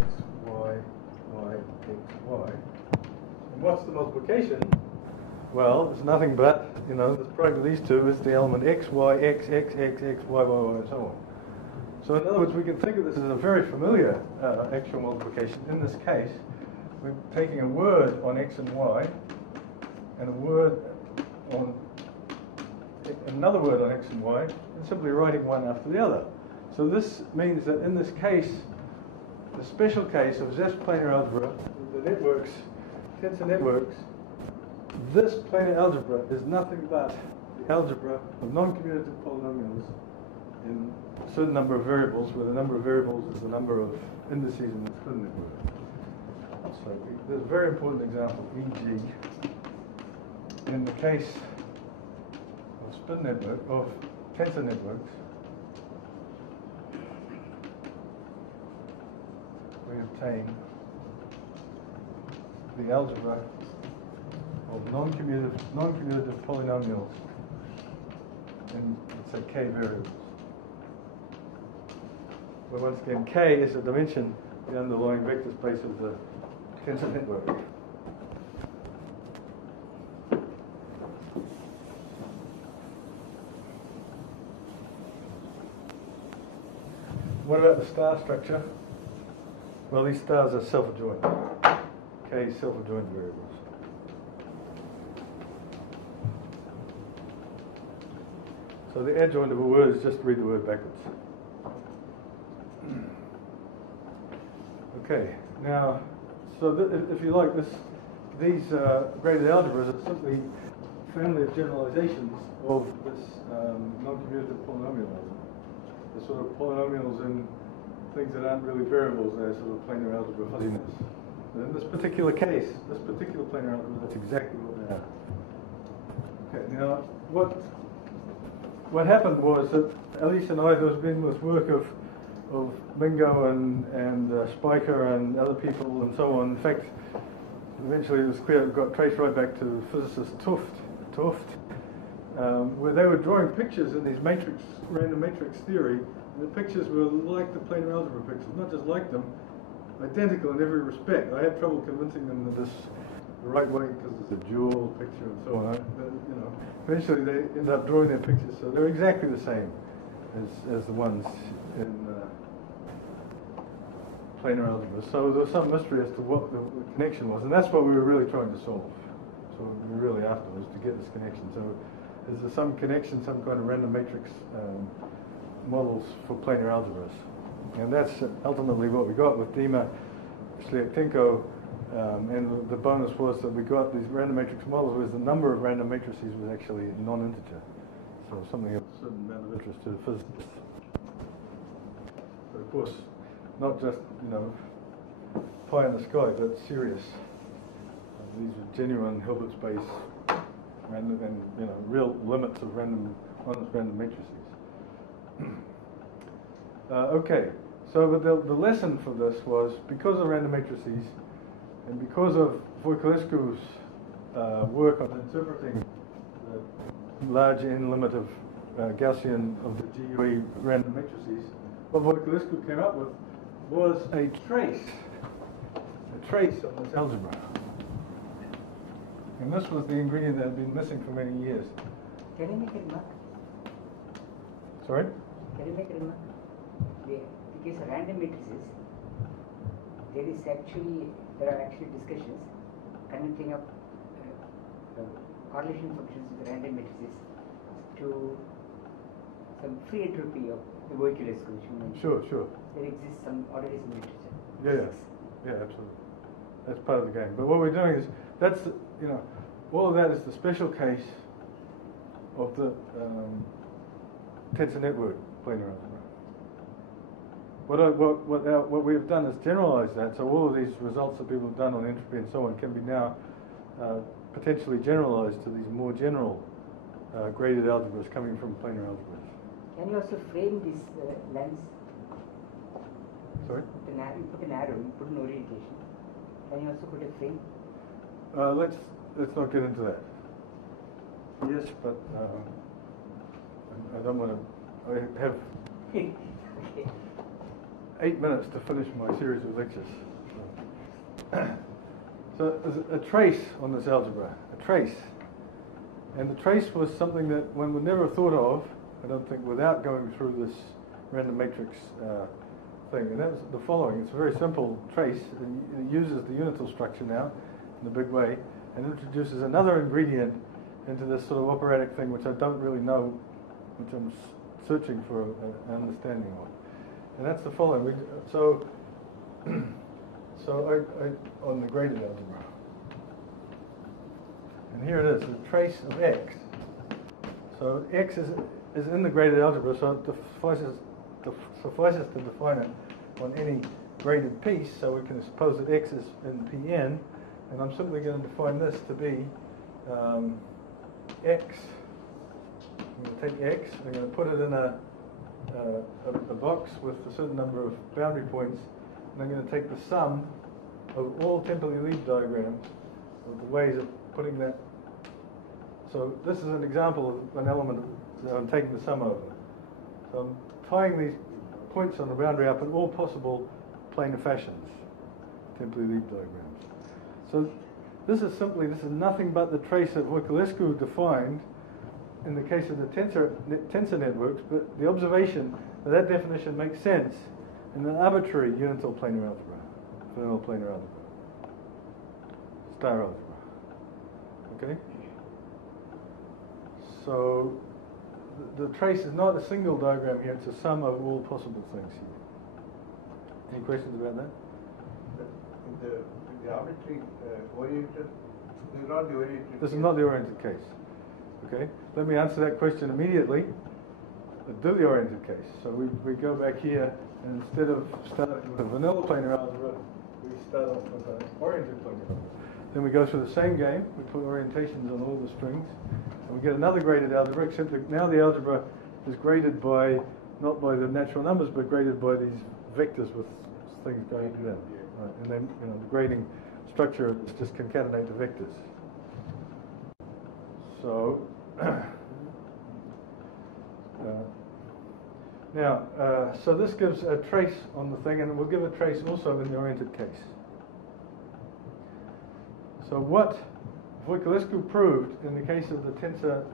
x, y, y, x, y. And what's the multiplication? Well, it's nothing but, the product of these two is the element x, y, x, x, x, x, y, y, y, and so on. So in other words, we can think of this as a very familiar actual multiplication. In this case, we're taking a word on x and y, and another word on x and y, and simply writing one after the other. So this means that in this case, the special case of Zeff's planar algebra, the networks, tensor networks, this planar algebra is nothing but the algebra of non-commutative polynomials in a certain number of variables, where the number of variables is the number of indices in the spin network. So there's a very important example, e.g. in the case of spin network, of tensor networks, we obtain the algebra of non-commutative polynomials in, let's say, k variables. Where once again, k is the dimension, the underlying vector space of the tensor network. What about the star structure? Well, these stars are self-adjoint. K self-adjoint variables. So the adjoint of a word is just read the word backwards. Okay, now, so if you like, these graded algebras are simply a family of generalizations of this non-commutative polynomial algebra. They're sort of polynomials in things that aren't really variables, they're sort of planar algebra fuzziness. But in this particular case, this particular planar algebra, that's exactly what they are. Okay, now, what happened was that Alice and I, there's been this work of Mingo and Spiker and other people and so on. In fact, eventually it was clear it got traced right back to physicist Tufte, where they were drawing pictures in these random matrix theory The pictures were like the planar algebra pictures, not just like them, identical in every respect. I had trouble convincing them that this the right way because there's a dual picture and so on. Eventually they ended up drawing their pictures so they're exactly the same as the ones in planar algebra. So there was some mystery as to what the connection was, and that's what we were really trying to solve. So we were really after was to get this connection. So is there some connection, some kind of random matrix models for planar algebras? And that's ultimately what we got with Dima, Sliaktenko, and the bonus was that we got these random matrix models where the number of random matrices was actually non-integer. So something of a certain amount of interest to the physicists. But of course, not just, pie in the sky, but serious. These are genuine Hilbert space and real limits of honest random matrices. Okay, so the lesson for this was because of random matrices and because of Voiculescu's work on interpreting the large n limit of Gaussian of the GUE random matrices, what Voiculescu came up with was a trace on this algebra. And this was the ingredient that had been missing for many years. Can you make a remark? Sorry? Can you make a remark? Because random matrices, there are actually discussions connecting up correlation functions with random matrices to some free entropy of the Voiculescu, which you mentioned. Sure. There exists already some literature. Yeah, absolutely. That's part of the game. But what we're doing is, all of that is the special case of the tensor network planar algebra. What we have done is generalize that, so all of these results that people have done on entropy and so on can be now potentially generalized to these more general graded algebras coming from planar algebras. Can you also frame this lens? Sorry? You put an arrow, you put an orientation. Can you also put a frame? Let's not get into that. Yes, but I don't want to. I have Okay. 8 minutes to finish my series of lectures. So there's a trace on this algebra, a trace. And the trace was something that one would never have thought of, I don't think, without going through this random matrix thing. And that was the following. It's a very simple trace. It uses the unital structure now in a big way and introduces another ingredient into this sort of operatic thing which I don't really know, which I'm searching for an understanding of. And that's the following. So I on the graded algebra. And here it is, the trace of x. So x is in the graded algebra, so it suffices to define it on any graded piece, so we can suppose that x is in Pn, and I'm simply going to define this to be x. I'm going to take x, I'm going to put it in a box with a certain number of boundary points, and I'm going to take the sum of all Temperley-Lieb diagrams of the ways of putting that. So this is an example of an element that I'm taking the sum over. So I'm tying these points on the boundary up in all possible planar fashions, Temperley-Lieb diagrams. So this is nothing but the trace that Voiculescu defined in the case of the tensor networks, but the observation that definition makes sense in an arbitrary unital planar algebra, vernal planar algebra, star algebra. Okay? So the trace is not a single diagram here, it's a sum of all possible things here. Any questions about that? The arbitrary oriented, this is not the oriented This case. is not the oriented case. Okay? Let me answer that question immediately. Do the oriented case. So we go back here, and instead of starting with a vanilla planar algebra, we start off with an oriented planar algebra. Then we go through the same game. We put orientations on all the strings, and we get another graded algebra, except that now the algebra is graded by, not by the natural numbers, but graded by these vectors with things going to them. Right. And then the grading structure is just concatenate the vectors. So Now, so this gives a trace on the thing, and it will give a trace also in the oriented case. So what Voiculescu proved in the case of the tensor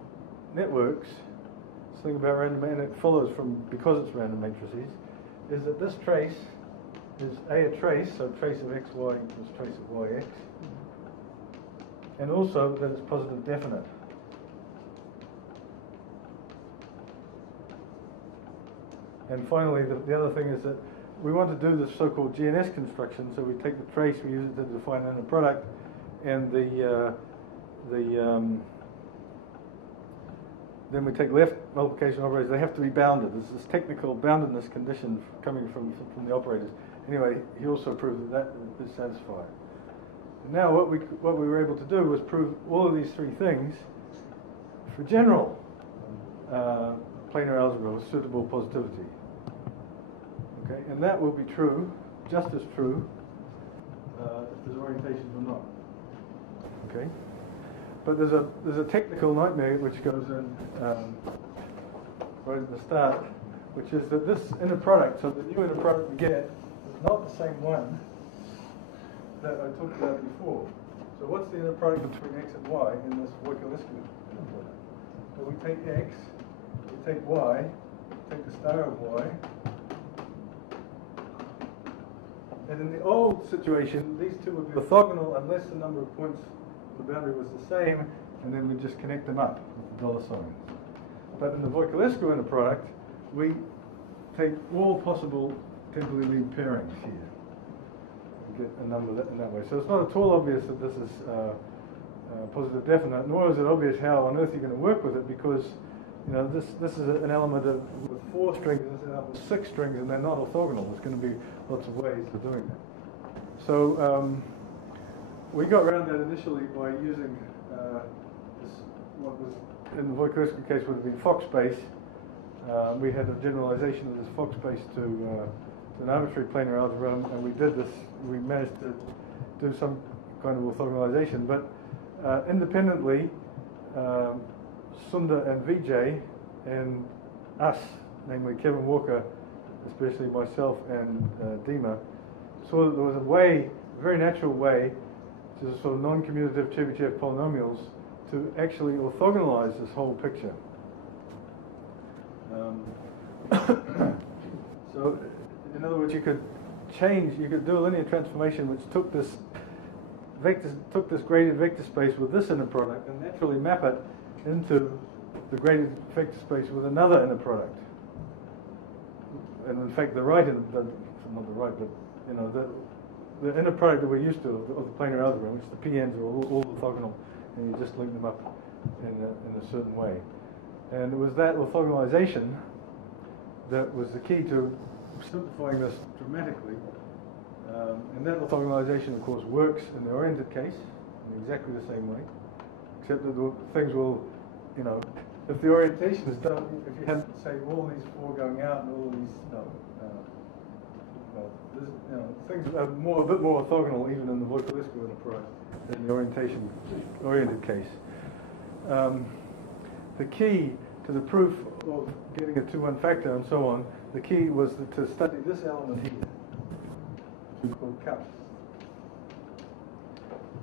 networks, this thing about random, and it follows from, because it's random matrices, is that this trace is a trace, so trace of xy equals trace of yx, and also that it's positive definite. And finally, the other thing is that we want to do this so-called GNS construction, so we take the trace, we use it to define an inner product, and then we take left multiplication operators. They have to be bounded. There's this technical boundedness condition coming from the operators. Anyway, he also proved that is satisfied. And now what we were able to do was prove all of these three things for general planar algebra with suitable positivity. Okay, and that will be true, just as true, if there's orientations or not. Okay, but there's a technical nightmare which goes in right at the start, which is that this inner product, so the new inner product we get, is not the same one that I talked about before. So what's the inner product between x and y in this Voiculescu inner product? So we take x, we take y, take the star of y, and in the old situation, these two would be orthogonal unless the number of points on the boundary was the same, and then we just connect them up with the dollar signs. But in the Voiculescu inner product, we take all possible temporally lead pairings here. We get a number in that way. So it's not at all obvious that this is positive definite, nor is it obvious how on earth you're going to work with it, because you know this is an element with 4 strings, this is an element with 6 strings, and they're not orthogonal. There's going to be lots of ways of doing that. So we got around that initially by using this, what was in the Voiculescu case would have been Fock space. We had a generalization of this Fock space to an arbitrary planar algebra, and we did this. We managed to do some kind of orthogonalization, but independently, Sundar and Vijay and us, namely Kevin Walker, especially myself and Dima, saw that there was a way, a very natural way, to the sort of non-commutative Chebyshev polynomials to actually orthogonalize this whole picture. So, in other words, you could do a linear transformation which took this graded vector space with this inner product and naturally map it into the graded vector space with another inner product. And in fact, not the right, but you know, the inner product that we're used to of the planar algebra, in which the PNs are all orthogonal, and you just link them up in a certain way. And it was that orthogonalization that was the key to simplifying this dramatically. And that orthogonalization, of course, works in the oriented case in exactly the same way, except that the things will, you know, if the orientation is done, if you had, say, all these 4 going out and all these, things are a bit more orthogonal even in the Voiculescu inner product than the oriented case. The key to the proof of getting a 2-1 factor and so on, the key was to study this element here, which we call cup.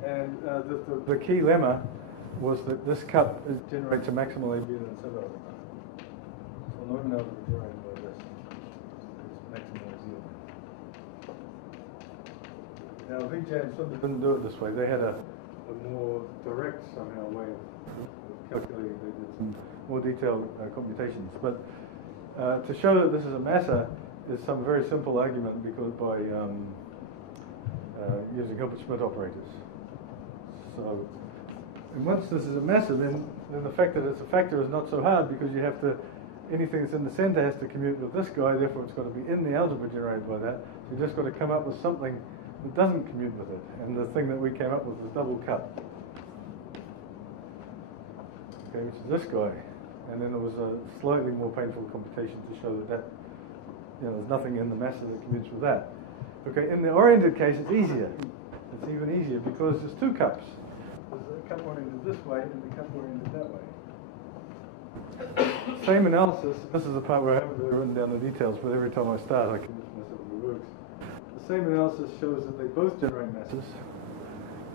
And the key lemma was that this cup generates a maximal AB in a subalgebra. So no one else will be generated by this. It's maximal zero. Now Vijay and Sundar didn't do it this way. They had a more direct somehow way of calculating. They did some more detailed computations. But to show that this is a massa is some very simple argument because by using Hilbert-Schmidt operators. So, and once this is a massa, then the fact that it's a factor is not so hard because you have to, anything that's in the center has to commute with this guy, therefore it's got to be in the algebra generated by that. So you just got to come up with something that doesn't commute with it. And the thing that we came up with was double cut. Okay, which is this guy. And then there was a slightly more painful computation to show that, there's nothing in the massa that commutes with that. Okay, in the oriented case, it's easier. It's even easier because there's 2 cups. There's a cup oriented this way and the cup oriented that way. Same analysis, this is the part where I haven't really written down the details, but every time I start I convince myself it works. The same analysis shows that they both generate masses,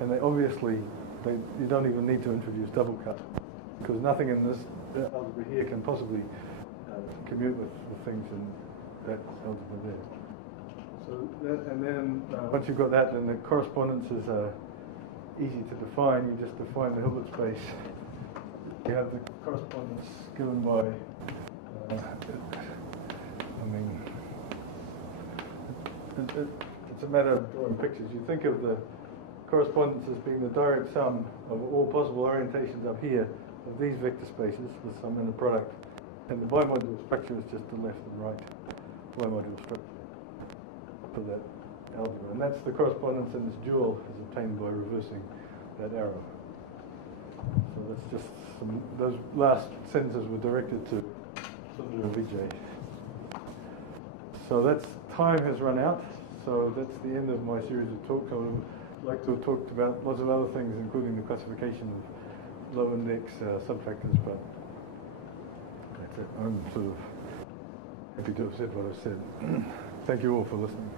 and they obviously, you don't even need to introduce double cut, because nothing in this algebra here can possibly commute with the things in that algebra there. So that, and then once you've got that, then the correspondences are easy to define. You just define the Hilbert space. You have the correspondence given by, it's a matter of drawing pictures. You think of the correspondence as being the direct sum of all possible orientations up here of these vector spaces with some inner product. And the bimodule structure is just the left and right bimodule structure for that algebra. And that's the correspondence in this dual is obtained by reversing that arrow. So that's just those last sentences were directed to Sundar and Vijay. So that's, time has run out, so that's the end of my series of talks. I would like to have talked about lots of other things, including the classification of low index subfactors, but that's it. I'm sort of happy to have said what I've said. Thank you all for listening.